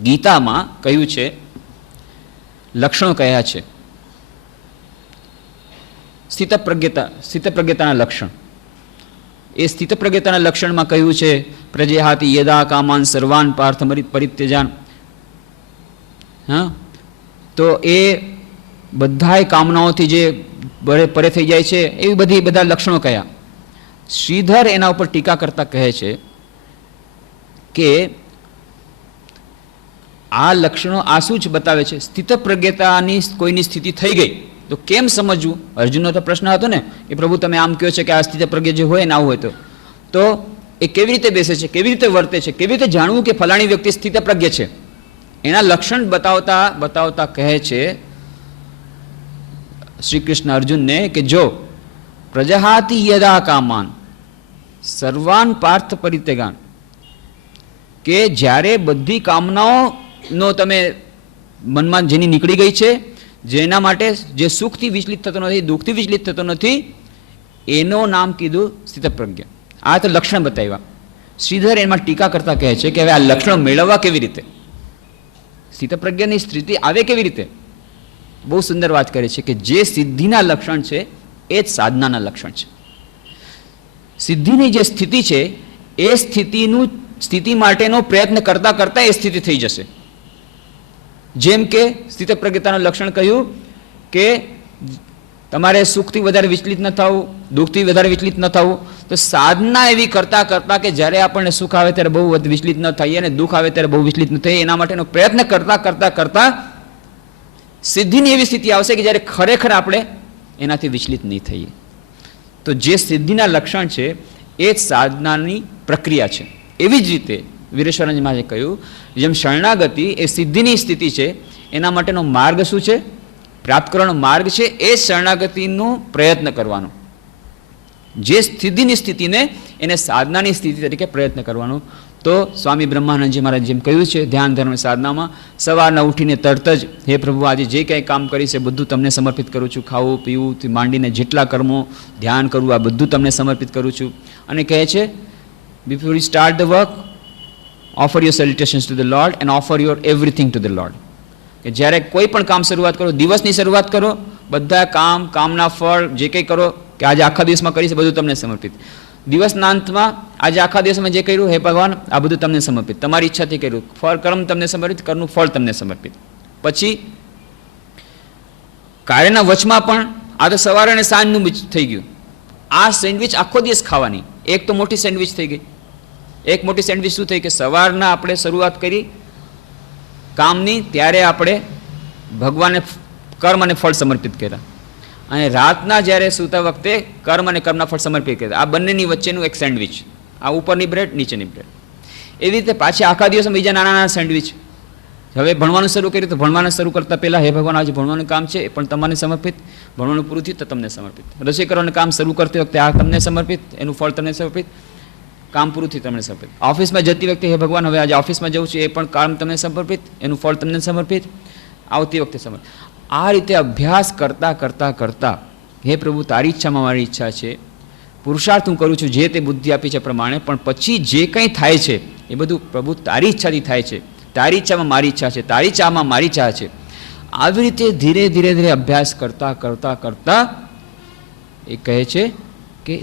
ગીતામાં કહ્યું છે, લક્ષણો કયા છે? સ્થિતપ્રજ્ઞતાના લક્ષણ. એ સ્થિતપ્રજ્ઞતાના લક્ષણમાં કહ્યું છે, પ્રજેહાતિ યદા કામાન સર્વાન પાર્થ પરિત્યજાન. હા, તો એ બધાય કામનાઓથી જે પરે થઈ જાય છે, એવી બધા લક્ષણો કયા? શ્રીધર એના ઉપર ટીકા કરતા કહે છે કે આ લક્ષણો આ શું જ બતાવે છે? સ્થિતપ્રજ્ઞતાની કોઈની સ્થિતિ થઈ ગઈ તો કેમ સમજવું? અર્જુનનો તો પ્રશ્ન હતો ને કે પ્રભુ તમે આમ કહો છો કે આ સ્થિતપ્રજ્ઞ જે હોય ને આવું હોય તો એ કેવી રીતે બેસે છે, કેવી રીતે વર્તે છે, કેવી રીતે જાણવું કે ફલાણી વ્યક્તિ સ્થિતપ્રજ્ઞ છે? એના લક્ષણ બતાવતા કહે છે શ્રી કૃષ્ણ અર્જુનને કે જો પ્રજહાતિ યદા કામાન સર્વાન પાર્થ પરિત્યગાન, કે જ્યારે બધી કામનાઓનો તમે મનમાં જેની નીકળી ગઈ છે, જેના માટે જે સુખથી વિચલિત થતો નથી, દુઃખથી વિચલિત થતો નથી, એનું નામ કીધું સ્થિતપ્રજ્ઞ. આ તો લક્ષણ બતાવ્યા. શ્રીધર એમાં ટીકા કરતા કહે છે કે હવે આ લક્ષણો મેળવવા કેવી રીતે? સ્થિતપ્રજ્ઞની સ્થિતિ આવે કેવી રીતે? બહુ સુંદર વાત કરે છે કે જે સિદ્ધિના લક્ષણ છે એ જ સાધનાના લક્ષણ છે. સિદ્ધિની જે સ્થિતિ છે એ સ્થિતિ માટેનો પ્રયત્ન કરતા કરતા એ સ્થિતિ થઈ જશે. જેમ કે સ્થિતપ્રજ્ઞતાનું લક્ષણ કહ્યું કે તમારે સુખથી વધારે વિચલિત ન થવું, દુઃખથી વધારે વિચલિત ન થવું. તો સાધના એવી કરતા કરતા કે જ્યારે આપણને સુખ આવે ત્યારે બહુ વિચલિત ન થઈએ અને દુઃખ આવે ત્યારે બહુ વિચલિત ન થઈએ, એના માટેનો પ્રયત્ન કરતા કરતા કરતા સિદ્ધિની એવી સ્થિતિ આવશે કે જ્યારે ખરેખર આપણે એનાથી વિચલિત નહીં થઈએ. તો જે સિદ્ધિના લક્ષણ છે એ જ સાધનાની પ્રક્રિયા છે. એવી જ રીતે વીરેશ્વરાનંદજી મહારાજે કહ્યું, જેમ શરણાગતિ એ સિદ્ધિની સ્થિતિ છે, એના માટેનો માર્ગ શું છે? પ્રાપ્ત કરવાનો માર્ગ છે એ શરણાગતિનો પ્રયત્ન કરવાનો. જે સિદ્ધિની સ્થિતિને એને સાધનાની સ્થિતિ તરીકે પ્રયત્ન કરવાનો. તો સ્વામી બ્રહ્માનંદજી મહારાજ જેમ કહ્યું છે ધ્યાન ધર્મ સાધનામાં, સવારના ઉઠીને તરત જ હે પ્રભુ આજે જે કંઈ કામ કરી છે બધું તમને સમર્પિત કરું છું, ખાવું પીવું માંડીને જેટલા કર્મો ધ્યાન કરવું આ બધું તમને સમર્પિત કરું છું. અને કહે છે before you start the work offer your salutations to the Lord and offer your everything to the Lord. કે જ્યારે કોઈ પણ કામ શરૂઆત કરો, દિવસની શરૂઆત કરો, બધા કામના ફળ જે કંઈ કરો કે આજે આખા દિવસમાં કરી છે બધું તમને સમર્પિત. દિવસના અંતમાં આજે આખા દિવસમાં જે કર્યું, હે ભગવાન આ બધું તમને સમર્પિત, તમારી ઈચ્છાથી કર્યું, ફળ કર્મ તમને સમર્પિત, કર્મનું ફળ તમને સમર્પિત. પછી કાર્યના વચમાં પણ આ તો સવારે અને સાંજનું થઈ ગયું. આ સેન્ડવિચ આખો દિવસ ખાવાની. એક તો મોટી સેન્ડવિચ થઈ ગઈ. એક મોટી સેન્ડવિચ શું થઈ કે સવારના આપણે શરૂઆત કરી કામની, ત્યારે આપણે ભગવાનને કર્મ અને ફળ સમર્પિત કર્યા, અને રાતના જ્યારે સૂતા વખતે કર્મ અને કર્મના ફળ સમર્પિત કર્યા. આ બંનેની વચ્ચેનું એક સેન્ડવિચ, આ ઉપરની બ્રેડ, નીચેની બ્રેડ. એવી રીતે પાછી આખા દિવસમાં બીજા નાના નાના સેન્ડવિચ. હવે ભણવાનું શરૂ કર્યું તો ભણવાનું શરૂ કરતાં પહેલાં, હે ભગવાન આજે ભણવાનું કામ છે એ પણ તમને સમર્પિત, ભણવાનું પૂરું થયું તો તમને સમર્પિત, રસોઈ કરવાનું કામ શરૂ કરતી વખતે આ તમને સમર્પિત, એનું ફળ તમને સમર્પિત, કામ પૂરું થયું તમને સમર્પિત. ઓફિસમાં જતી વખતે હે ભગવાન હવે આજે ઓફિસમાં જવું છે એ પણ કામ તમને સમર્પિત, એનું ફળ તમને સમર્પિત, આવતી વખતે સમર્પિત. આ રીતે અભ્યાસ કરતાં કરતાં કરતાં, હે પ્રભુ તારી ઈચ્છામાં મારી ઈચ્છા છે, પુરુષાર્થ હું કરું છું જે તે બુદ્ધિ આપી છે પ્રમાણે, પણ પછી જે કંઈ થાય છે એ બધું પ્રભુ તારી ઈચ્છાથી થાય છે, તારી ઈચ્છામાં મારી ઈચ્છા છે, તારી ચાહમાં મારી ચાહ છે. આવી રીતે ધીરે ધીરે ધીરે અભ્યાસ કરતાં કરતાં કરતાં એ કહે છે કે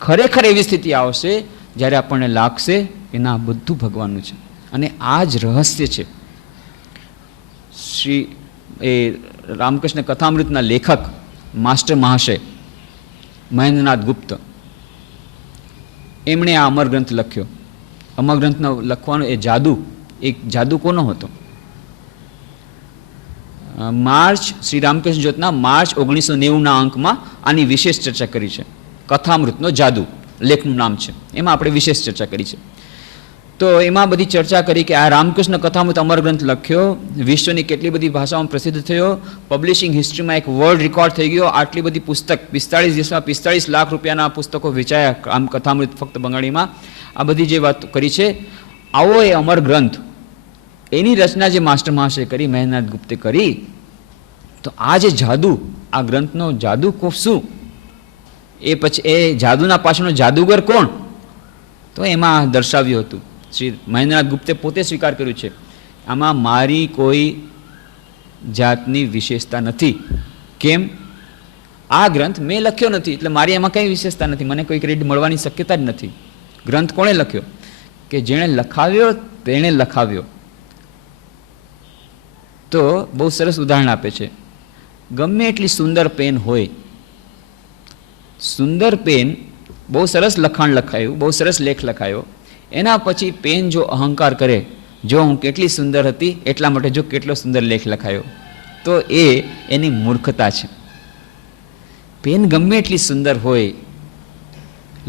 ખરેખર એવી સ્થિતિ આવશે જ્યારે આપણને લાગશે કે ના બધું ભગવાનનું છે. અને આ જ રહસ્ય છે. શ્રી એ રામકૃષ્ણ કથામૃતના લેખક માસ્ટર મહાશય મહેન્દ્રનાથ ગુપ્ત, એમણે આ અમર ગ્રંથ લખ્યો. અમર ગ્રંથનો લખવાનો એ જાદુ કોનો હતો? માર્ચ શ્રી રામકૃષ્ણ જ્યોતના માર્ચ 1990ના અંકમાં આની વિશેષ ચર્ચા કરી છે. કથામૃતનો જાદુ લેખનું નામ છે, એમાં આપણે વિશેષ ચર્ચા કરી છે. તો એમાં બધી ચર્ચા કરી કે આ રામકૃષ્ણ કથામૃત અમર ગ્રંથ લખ્યો, વિશ્વની કેટલી બધી ભાષાઓમાં પ્રસિદ્ધ થયો, પબ્લિશિંગ હિસ્ટ્રીમાં એક વર્લ્ડ રેકોર્ડ થઈ ગયો, આટલી બધી પુસ્તક 45 દિવસમાં 45 લાખ રૂપિયાના પુસ્તકો વેચાયા આમ કથામૃત ફક્ત બંગાળીમાં. આ બધી જે વાત કરી છે, આવો એ અમર ગ્રંથ, એની રચના જે માસ્ટર મહાશય કરી, મહેન્દ્રનાથ ગુપ્તે કરી, તો આ જે જાદુ, આ ગ્રંથનો જાદુ શું, એ પછી એ જાદુના પાછળનો જાદુગર કોણ, તો એમાં દર્શાવ્યું હતું. શ્રી મહેન્દ્રનાથ ગુપ્તે પોતે સ્વીકાર કર્યું છે, આમાં મારી કોઈ જાતની વિશેષતા નથી. કેમ? આ ગ્રંથ મેં લખ્યો નથી, એટલે મારી એમાં કંઈ વિશેષતા નથી, મને કોઈ ક્રેડિટ મળવાની શક્યતા જ નથી. ગ્રંથ કોણે લખ્યો? કે જેણે લખાવ્યો તેણે લખાવ્યો. તો બહુ સરસ ઉદાહરણ આપે છે. ગમે એટલી સુંદર પેન હોય, સુંદર પેન, બહુ સરસ લખાણ લખાયું, બહુ સરસ લેખ લખાયો, એના પછી પેન જો અહંકાર કરે, જો હું કેટલી સુંદર હતી એટલા માટે જો કેટલો સુંદર લેખ લખાયો, તો એ એની મૂર્ખતા છે. પેન ગમે એટલી સુંદર હોય,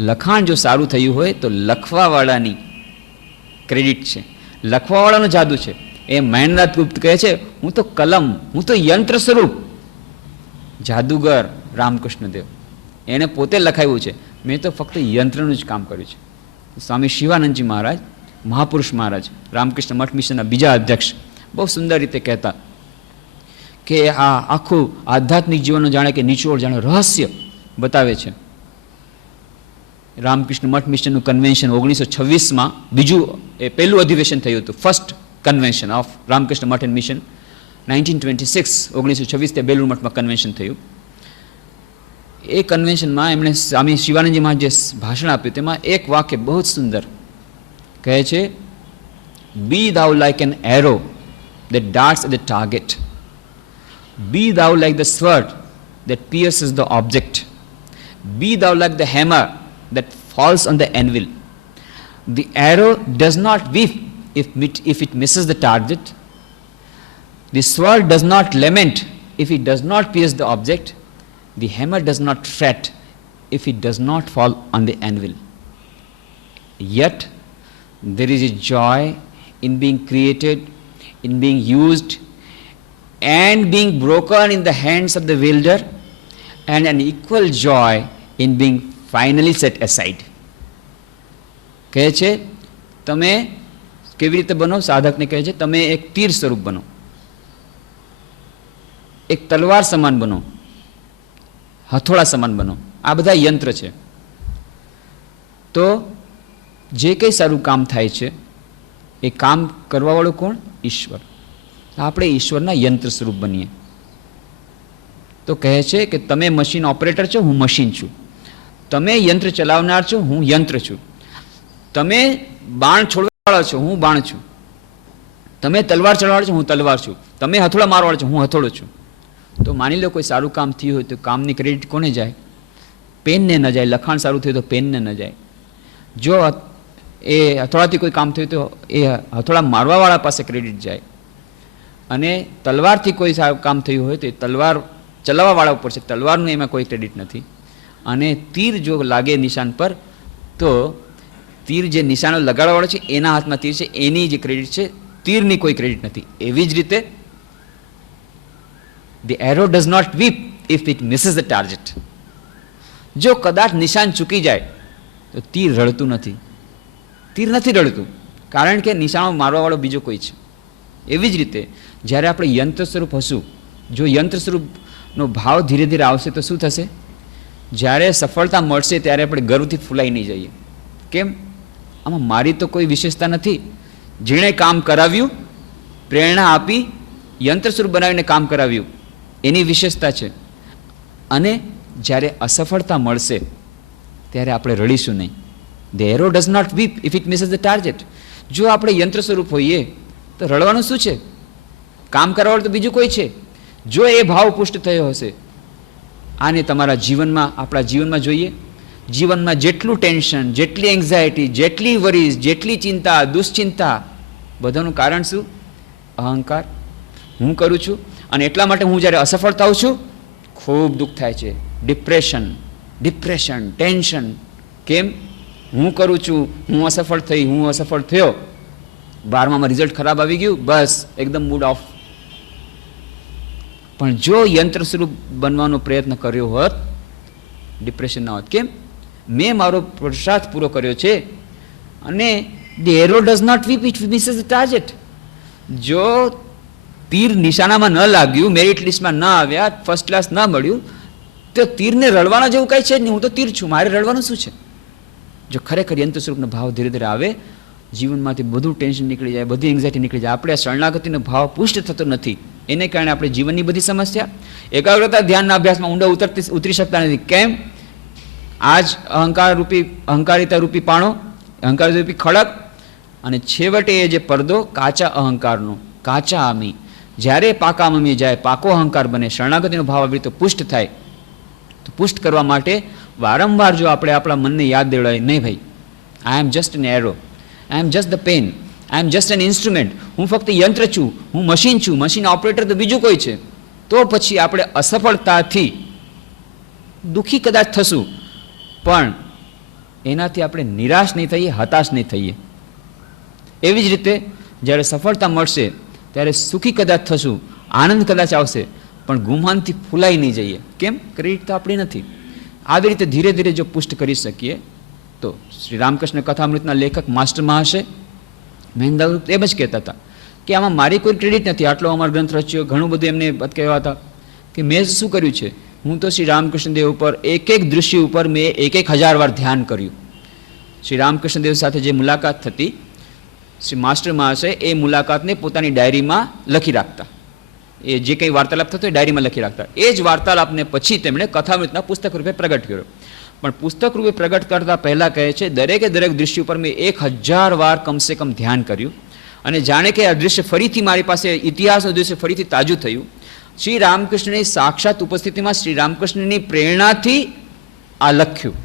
લખાણ જો સારું થયું હોય તો લખવાવાળાની ક્રેડિટ છે, લખવાવાળાનો જાદુ છે. એ મહેન્દ્રનાથ ગુપ્ત કહે છે, હું તો કલમ, હું તો યંત્ર સ્વરૂપ. જાદુગર રામકૃષ્ણદેવ, એણે પોતે લખાવ્યું છે, મેં તો ફક્ત યંત્રનું જ કામ કર્યું છે. સ્વામી શિવાનંદજી મહારાજ, મહાપુરુષ મહારાજ, રામકૃષ્ણ મઠ મિશનના બીજા અધ્યક્ષ, બહુ સુંદર રીતે કહેતા કે આ આખું આધ્યાત્મિક જીવનનું જાણે કે નિચોડ, જાણે રહસ્ય બતાવે છે. રામકૃષ્ણ મઠ મિશનનું કન્વેન્શન 1926માં બીજું એ પહેલું અધિવેશન થયું હતું, first convention of Ramakrishna Math and mission. 1926 તે બેલુર મઠમાં કન્વેન્શન થયું. એ કન્વેન્શનમાં એમણે સ્વામી શિવાનંદજી મહારાજ જે ભાષણ આપ્યું તેમાં એક વાક્ય બહુ જ સુંદર કહે છે, બી thou like an arrow that darts at the target, be thou like the sword that pierces the object, be thou like the hammer that falls on the anvil. The arrow does not weep if it misses the target, the sword does not lament if it does not pierce the object, the hammer does not fret if it does not fall on the anvil. Yet there is a joy in being created, in being used, and being broken in the hands of the wielder, and an equal joy in being finally set aside. કહે છે તમે કેવી રીતે બનો? સાધકને કહે છે તમે એક તીર સ્વરૂપ બનો, એક તલવાર સમાન બનો, હથોડા સમાન બનો. આ બધા યંત્ર છે. તો જે કંઈ સારું કામ થાય છે એ કામ કરવાવાળું કોણ? ઈશ્વર. આપણે ઈશ્વરના યંત્ર સ્વરૂપ બનીએ. તો કહે છે કે તમે મશીન ઓપરેટર છો, હું મશીન છું. તમે યંત્ર ચલાવનાર છો, હું યંત્ર છું. તમે બાણ છોડવાવાળા છો, હું બાણ છું. તમે તલવાર ચલાવવાળા છો, હું તલવાર છું. તમે હથોડા મારવાળા છો, હું હથોડો છું. તો માની લો કોઈ સારું કામ થયું હોય તો કામની ક્રેડિટ કોને જાય? પેનને ન જાય. લખાણ સારું થયું તો પેનને ન જાય. જો એ હથોડાથી કોઈ કામ થયું તો એ હથોડા મારવાવાળા પાસે ક્રેડિટ જાય. અને તલવારથી કોઈ સારું કામ થયું હોય તો એ તલવાર ચલાવવાવાળા ઉપર છે, તલવારનું એમાં કોઈ ક્રેડિટ નથી. અને તીર જો લાગે નિશાન પર તો તીર જે નિશાનો લગાડવાવાળો છે એના હાથમાં તીર છે, એની જે ક્રેડિટ છે, તીરની કોઈ ક્રેડિટ નથી. એવી જ રીતે the arrow does not weep if it misses the target. જો કદાચ નિશાન ચૂકી જાય તો તીર રડતું નથી. તીર નથી રડતું, કારણ કે નિશાનો મારવાવાળો બીજો કોઈ છે. એવી જ રીતે જ્યારે આપણે યંત્ર સ્વરૂપ હશું, જો યંત્ર સ્વરૂપનો ભાવ ધીરે ધીરે આવશે તો શું થશે? જ્યારે સફળતા મળશે ત્યારે આપણે ગર્વથી ફૂલાઈ નહીં જઈએ. કેમ? આમાં મારી તો કોઈ વિશેષતા નથી. જેણે કામ કરાવ્યું, પ્રેરણા આપી, યંત્ર સ્વરૂપ બનાવીને કામ કરાવ્યું, એની વિશેષતા છે. અને જ્યારે અસફળતા મળશે ત્યારે આપણે રડીશું નહીં. The arrow does not weep if it misses the target. જો આપણે યંત્ર સ્વરૂપ હોઈએ તો રડવાનું શું છે? કામ કરવાવાળું તો બીજું કોઈ છે. જો એ ભાવ પુષ્ટ થયો હશે, આને તમારા જીવનમાં, આપણા જીવનમાં જોઈએ. જીવનમાં જેટલું ટેન્શન, જેટલી એન્ઝાયટી, જેટલી વરીઝ, જેટલી ચિંતા, દુશ્ચિંતા, બધાનું કારણ શું? અહંકાર. હું કરું છું અને એટલા માટે હું જ્યારે અસફળ થાઉં છું ખૂબ દુઃખ થાય છે. Depression, tension. કેમ? હું કરું છું, હું અસફળ થઈ, હું અસફળ થયો, 12માં રિઝલ્ટ ખરાબ આવી ગયું, બસ એકદમ મૂડ ઓફ. પણ જો યંત્ર સ્વરૂપ બનવાનો પ્રયત્ન કર્યો હોત, ડિપ્રેશન ના હોત. કેમ? મેં મારો પુરુષાર્થ પૂરો કર્યો છે. અને the arrow does not weep if it misses the target. જો તીર નિશાનામાં ન લાગ્યું, મેરિટ લિસ્ટમાં ન આવ્યા, ફર્સ્ટ ક્લાસ ન મળ્યું, તો તીરને રડવાના જેવું કંઈ છે જ નહીં. હું તો તીર છું, મારે રડવાનું શું છે? જો ખરેખર યંત્ર સ્વરૂપનો ભાવ ધીરે ધીરે આવે, જીવનમાંથી બધું ટેન્શન નીકળી જાય, બધી એન્ઝાયટી નીકળી જાય. આપણે શરણાગતિનો ભાવ પુષ્ટ થતો નથી. એને કારણે આપણે જીવનની બધી સમસ્યા, એકાગ્રતા, ધ્યાનના અભ્યાસમાં ઊંડા ઉતરી શકતા નથી. કેમ? આજ અહંકારિતા રૂપી પાણો, અહંકાર રૂપી ખડક, અને છેવટે એ જે પડદો કાચા અહંકારનો, કાચા આમી, જ્યારે પાકા મમી જાય, પાકો અહંકાર બને, શરણાગતિનો ભાવ આવી તો પુષ્ટ થાય. તો પુષ્ટ કરવા માટે વારંવાર જો આપણે આપણા મનને યાદ દેવડાવીએ, નહીં ભાઈ, I am just an arrow, I am just the pen, I am just an instrument, હું ફક્ત યંત્ર છું, હું મશીન છું, મશીન ઓપરેટર તો બીજું કોઈ છે. તો પછી આપણે અસફળતાથી દુઃખી કદાચ થશું, પણ એનાથી આપણે નિરાશ નહીં થઈએ, હતાશ નહીં થઈએ. એવી જ રીતે જ્યારે સફળતા મળશે ત્યારે સુખી કદાચ થશું, આનંદ કદાચ આવશે, પણ ગુમાનથી ફૂલાઈ નહીં જઈએ. કેમ? ક્રેડિટ તો આપણી નથી. આવી રીતે ધીરે ધીરે જો પુષ્ટ કરી શકીએ તો શ્રી રામકૃષ્ણ કથામૃતના લેખક માસ્ટર મહાશય મહેન્દ્ર એમ જ કહેતા હતા કે આમાં મારી કોઈ ક્રેડિટ નથી. આટલો અમારો ગ્રંથ રચ્યો, ઘણું બધું એમને કહેવા હતા કે મેં શું કર્યું છે? હું તો શ્રી રામકૃષ્ણ દેવ ઉપર એક એક દૃશ્ય ઉપર મેં 1000 વાર ધ્યાન કર્યું. શ્રી રામકૃષ્ણ દેવ સાથે જે મુલાકાત થતી, શ્રી માસ્ટર મહાશય એ મુલાકાતને પોતાની ડાયરીમાં લખી રાખતા. એ જે કંઈ વાર્તાલાપ થતો એ ડાયરીમાં લખી રાખતા. એ જ વાર્તાલાપને પછી તેમણે કથામૃતના પુસ્તક રૂપે પ્રગટ કર્યો. પણ પુસ્તક રૂપે પ્રગટ કરતા પહેલાં કહે છે, દરેકે દરેક દૃશ્ય ઉપર મેં 1000 વાર કમસે કમ ધ્યાન કર્યું. અને જાણે કે આ દૃશ્ય ફરીથી મારી પાસે, ઇતિહાસનું દૃશ્ય ફરીથી તાજું થયું. શ્રી રામકૃષ્ણની સાક્ષાત ઉપસ્થિતિમાં, શ્રી રામકૃષ્ણની પ્રેરણાથી આ લખ્યું.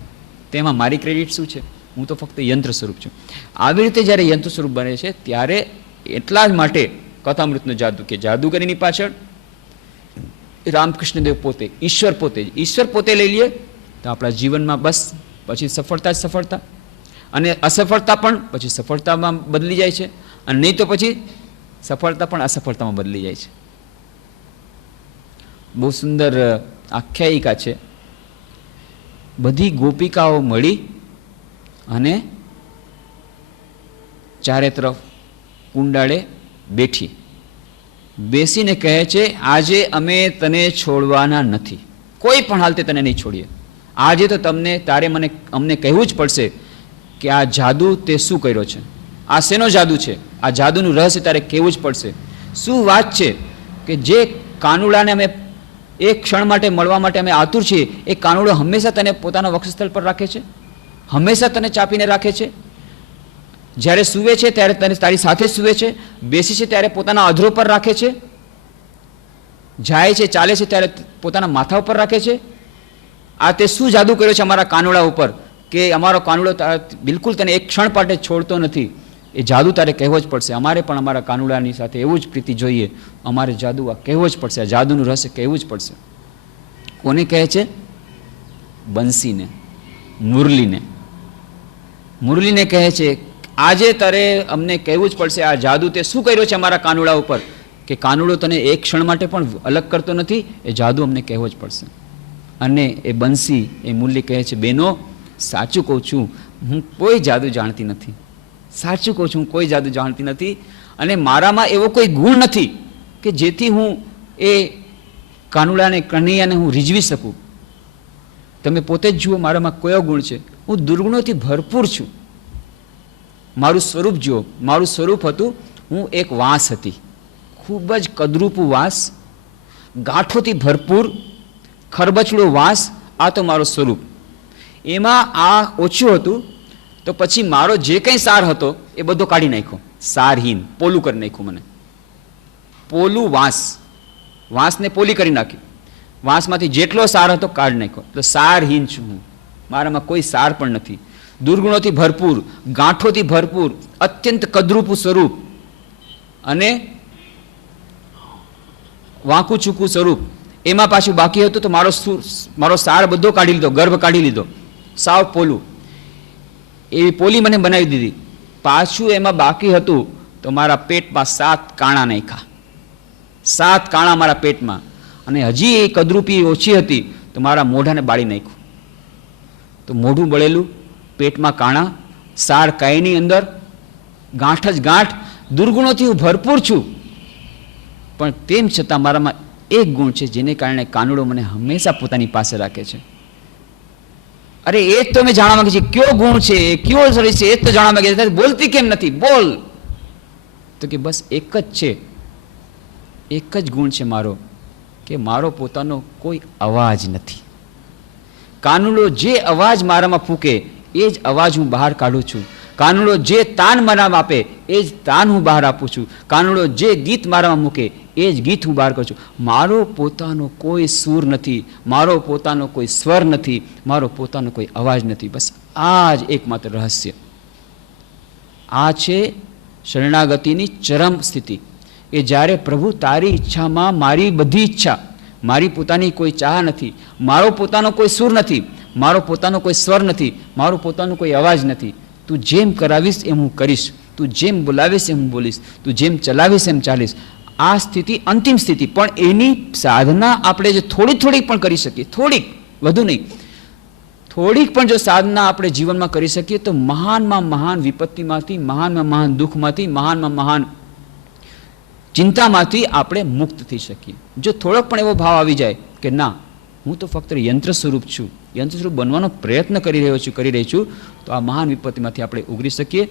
તેમાં મારી ક્રેડિટ શું છે? હું તો ફક્ત યંત્ર સ્વરૂપ છું. આવી રીતે જ્યારે યંત્ર સ્વરૂપ બને છે ત્યારે એટલા જ માટે કથામૃતનું જાદુ, કે જાદુગરીની પાછળ રામકૃષ્ણદેવ પોતે, ઈશ્વર પોતે લઈ લઈએ તો આપણા જીવનમાં બસ પછી સફળતા જ સફળતા, અને અસફળતા પણ પછી સફળતામાં બદલી જાય છે, અને નહીં તો પછી સફળતા પણ અસફળતામાં બદલી જાય છે. બહુ સુંદર આખ્યાયિકા છે. બધી ગોપિકાઓ મળી અને ચારે તરફ કુંડાળે બેસીને કહે છે, આજે અમે તને છોડવાના નથી, કોઈ પણ હાલતે તને નહીં છોડીએ. આજે તો અમને કહેવું જ પડશે કે આ જાદુ તે શું કર્યો છે, આ શેનો જાદુ છે, આ જાદુનું રહસ્ય તારે કહેવું જ પડશે. શું વાત છે કે જે કાનુડાને અમે એક ક્ષણ માટે મળવા માટે અમે આતુર છીએ, એ કાનુડો હંમેશા તને પોતાના વક્ષસ્થળ પર રાખે છે, હંમેશા તને ચાપીને રાખે છે. જ્યારે સૂવે છે ત્યારે તને તારી સાથે સૂવે છે, બેસી છે ત્યારે પોતાના અધરો પર રાખે છે, જાય છે ચાલે છે ત્યારે પોતાના માથા ઉપર રાખે છે. આ તે શું જાદુ કર્યો છે અમારા કાનુડા ઉપર કે અમારો કાનુડો બિલકુલ તને એક ક્ષણ માટે છોડતો નથી. એ જાદુ તારે કહેવો જ પડશે. અમારે પણ અમારા કાનુડાની સાથે એવું જ પ્રીતિ જોઈએ. અમારે જાદુ આ કહેવો જ પડશે, આ જાદુનું રહસ્ય કહેવું જ પડશે. કોને કહે છે? બંસીને, મુરલીને. મુરલીને કહે છે આજે તારે અમને કહેવું જ પડશે આ જાદુ તે શું કર્યો છે અમારા કાનુડા ઉપર કે કાનુડો તને એક ક્ષણ માટે પણ અલગ કરતો નથી. એ જાદુ અમને કહેવો જ પડશે. અને એ બંસી, એ મુરલી કહે છે બેનો, સાચું કહું છું, હું કોઈ જાદુ જાણતી નથી. સાચું કહું છું, હું કોઈ જાદુ જાણતી નથી. અને મારામાં એવો કોઈ ગુણ નથી કે જેથી હું એ કાનુડાને, કનૈયાને હું રીઝવી શકું. તમે પોતે જ જુઓ મારામાં કયો ગુણ છે. હું દુર્ગુણોથી ભરપૂર છું. મારું સ્વરૂપ જુઓ. મારું સ્વરૂપ હતું, હું એક વાંસ હતી, ખૂબ જ કદરૂપું વાંસ, ગાંઠોથી ભરપૂર, ખરબચડું વાંસ. આ તો મારું સ્વરૂપ. એમાં આ ઓછું હતું તો પછી મારો જે કંઈ સાર હતો એ બધો કાઢી નાખ્યો. સારહીન, પોલું કરી નાખ્યું મને. પોલું વાંસ, વાંસને પોલી કરી નાખી. વાંસમાંથી જેટલો સાર હતો કાઢી નાખ્યો. તો સારહીન છું હું. મારામાં કોઈ સાર પણ નથી. દુર્ગુણોથી ભરપૂર, ગાંઠોથી ભરપૂર, અત્યંત કદરૂપું સ્વરૂપ અને વાંકું ચૂકું સ્વરૂપ. એમાં પાછું બાકી હતું તો મારો સાર બધો કાઢી લીધો, ગર્ભ કાઢી લીધો, સાવ પોલું. એવી પોલી મને બનાવી દીધી. પાછું એમાં બાકી હતું તો મારા પેટમાં 7 કાણા નાખ્યા. 7 કાણા મારા પેટમાં. અને હજી એ કદરૂપી ઓછી હતી તો મારા મોઢાને બાળી નાખ્યું. તો મોઢું બળેલું, પેટમાં કાણા, સાર કાંઈની અંદર, ગાંઠ જ ગાંઠ. દુર્ગુણોથી હું ભરપૂર છું. પણ તેમ છતાં મારામાં એક ગુણ છે જેને કારણે કાનુડો મને હંમેશા પોતાની પાસે રાખે છે. અરે એ જ તો અમે જાણવા માંગીએ છીએ, કયો ગુણ છે, કયો સર્વિસ છે, એ જ તો જાણવા માંગીએ છીએ. બોલતી કેમ નથી? બોલ. તો કે બસ એક જ છે, એક જ ગુણ છે મારો, કે મારો પોતાનો કોઈ અવાજ નથી. કાનુડો જે અવાજ મારામાં ફૂંકે એ જ અવાજ હું બહાર કાઢું છું. કાનુડો જે તાન મારામાં આપે એ જ તાન હું બહાર આપું છું. કાનુડો જે ગીત મારામાં મૂકે એ જ ગીત હું બહાર કરું છું. મારો પોતાનો કોઈ સૂર નથી, મારો પોતાનો કોઈ સ્વર નથી, મારો પોતાનો કોઈ અવાજ નથી. બસ આ જ એકમાત્ર રહસ્ય. આ છે શરણાગતિની ચરમ સ્થિતિ. એ જ્યારે પ્રભુ તારી ઈચ્છામાં મારી બધી ઈચ્છા, મારી પોતાની કોઈ ચાહ નથી, મારો પોતાનો કોઈ સૂર નથી, મારો પોતાનો કોઈ સ્વર નથી, મારો પોતાનો કોઈ અવાજ નથી. તું જેમ કરાવીશ એમ હું કરીશ, તું જેમ બોલાવીશ એમ હું બોલીશ, તું જેમ ચલાવીશ એમ ચાલીશ. આ સ્થિતિ અંતિમ સ્થિતિ. પણ એની સાધના આપણે જે થોડીક પણ કરી શકીએ, થોડીક, વધુ નહીં, થોડીક પણ જો સાધના આપણે જીવનમાં કરી શકીએ તો મહાનમાં મહાન વિપત્તિમાંથી, મહાનમાં મહાન દુઃખમાંથી, મહાનમાં મહાન ચિંતામાંથી આપણે મુક્ત થઈ શકીએ. જો થોડોક પણ એવો ભાવ આવી જાય કે ના, હું તો ફક્ત યંત્ર સ્વરૂપ છું, યંત્ર સ્વરૂપ બનવાનો પ્રયત્ન કરી રહી છું, તો આ મહાન વિપત્તિમાંથી આપણે ઉગરી શકીએ.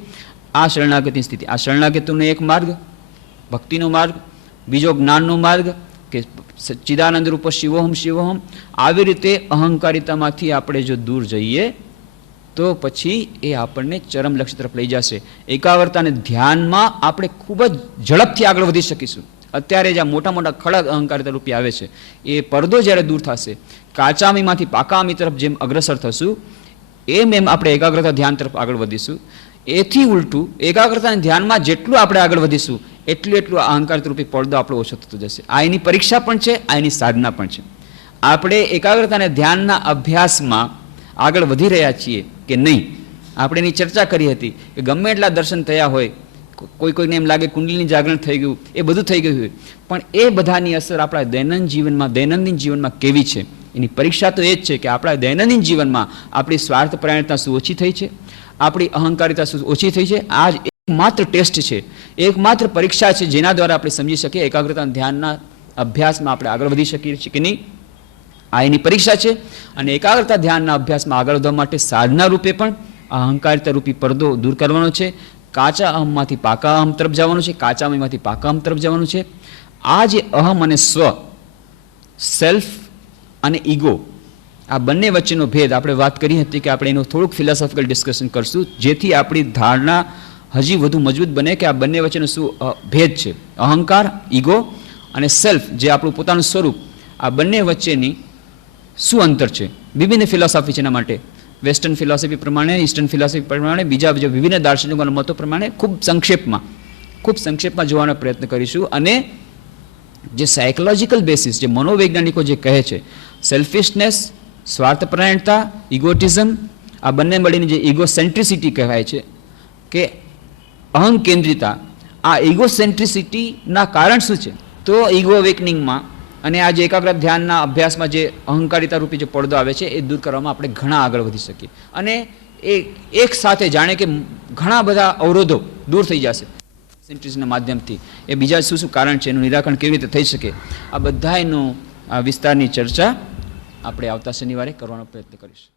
આ શરણાગતિની સ્થિતિ. આ શરણાગતિનો એક માર્ગ ભક્તિનો માર્ગ, બીજો જ્ઞાનનો માર્ગ કે ચિદાનંદ રૂપ શિવોહમ શિવોહમ. આવી રીતે અહંકારિતામાંથી આપણે જો દૂર જઈએ તો પછી એ આપણને ચરમ લક્ષ્ય તરફ લઈ જશે. એકાગ્રતા અને ધ્યાનમાં આપણે ખૂબ જ ઝડપથી આગળ વધી શકીશું. અત્યારે જ્યાં મોટા મોટા ખડક અહંકારિતા રૂપી આવે છે, એ પડદો જ્યારે દૂર થશે, કાચામીમાંથી પાકામી તરફ જેમ અગ્રસર થશું, એમ આપણે એકાગ્રતા ધ્યાન તરફ આગળ વધીશું. એથી ઉલટું એકાગ્રતા અને ધ્યાનમાં જેટલું આપણે આગળ વધીશું એટલું અહંકારિત રૂપી પડદો આપણો ઓછો થતો જશે. આ એની પરીક્ષા પણ છે, આ એની સાધના પણ છે. આપણે એકાગ્રતા અને ધ્યાનના અભ્યાસમાં આગળ વધી રહ્યા છીએ કે નહીં, આપણે એની ચર્ચા કરી હતી કે ગમે એટલા દર્શન થયા હોય, કોઈને એમ લાગે કુંડલીની જાગરણ થઈ ગયું, એ બધું થઈ ગયું હોય, પણ એ બધાની અસર આપણા દૈનંદિન જીવનમાં કેવી છે, એની પરીક્ષા તો એ જ છે કે આપણા દૈનંદિન જીવનમાં આપણી સ્વાર્થપરાયણતા શું ઓછી થઈ છે, આપણી અહંકારિતા શું ઓછી થઈ છે. આ જ એકમાત્ર ટેસ્ટ છે, એકમાત્ર પરીક્ષા છે જેના દ્વારા આપણે સમજી શકીએ એકાગ્રતા ધ્યાનના અભ્યાસમાં આપણે આગળ વધી શકીએ છીએ કે નહીં. આ એની પરીક્ષા છે. અને એકાગ્રતા ધ્યાનના અભ્યાસમાં આગળ વધવા માટે સાધના રૂપે પણ અહંકારિતા રૂપી પડદો દૂર કરવાનો છે. કાચા અહમમાંથી પાકા અહમ તરફ જવાનું છે, કાચા અહમમાંથી પાકા અહમ તરફ જવાનું છે. આ જે અહમ અને સેલ્ફ અને ઈગો આ બંને વચ્ચેનો ભેદ આપણે વાત કરી હતી કે આપણે એનું થોડુંક ફિલોસોફિકલ ડિસ્કશન કરશું, જેથી આપણી ધારણા હજી વધુ મજબૂત બને કે આ બંને વચ્ચેનો શું ભેદ છે. અહંકાર, ઈગો અને સેલ્ફ જે આપણું પોતાનું સ્વરૂપ, આ બંને વચ્ચેની શું અંતર છે. વિભિન્ન ફિલોસોફી છે એના માટે, વેસ્ટર્ન ફિલોસોફી પ્રમાણે, ઈસ્ટર્ન ફિલોસોફી પ્રમાણે, બીજા વિભિન્ન દાર્શનિકોના મતો પ્રમાણે ખૂબ સંક્ષેપમાં જોવાનો પ્રયત્ન કરીશું. અને જે સાયકોલોજીકલ બેસિસ, જે મનોવૈજ્ઞાનિકો જે કહે છે, સેલ્ફિશનેસ, સ્વાર્થપરાયણતા, ઇગોટિઝમ, આ બંને મળીને જે ઇગોસેન્ટ્રિસિટી કહેવાય છે કે અહંકેન્દ્રિતા, આ ઇગોસેન્ટ્રિસિટીના કારણ શું છે. તો ઇગો અવેકનિંગમાં અને આ જે એકાગ્ર ધ્યાનના અભ્યાસમાં જે અહંકારિતા રૂપી જે પડદો આવે છે એ દૂર કરવામાં આપણે ઘણા આગળ વધી શકીએ. અને એ એક સાથે જાણે કે ઘણા બધા અવરોધો દૂર થઈ જશે સેન્ટ્રિસના માધ્યમથી. એ બીજા શું કારણ છે, એનું નિરાકરણ કેવી રીતે થઈ શકે, આ બધા એનું વિસ્તારની ચર્ચા આપણે આવતા શનિવારે કરવાનો પ્રયત્ન કરીશું.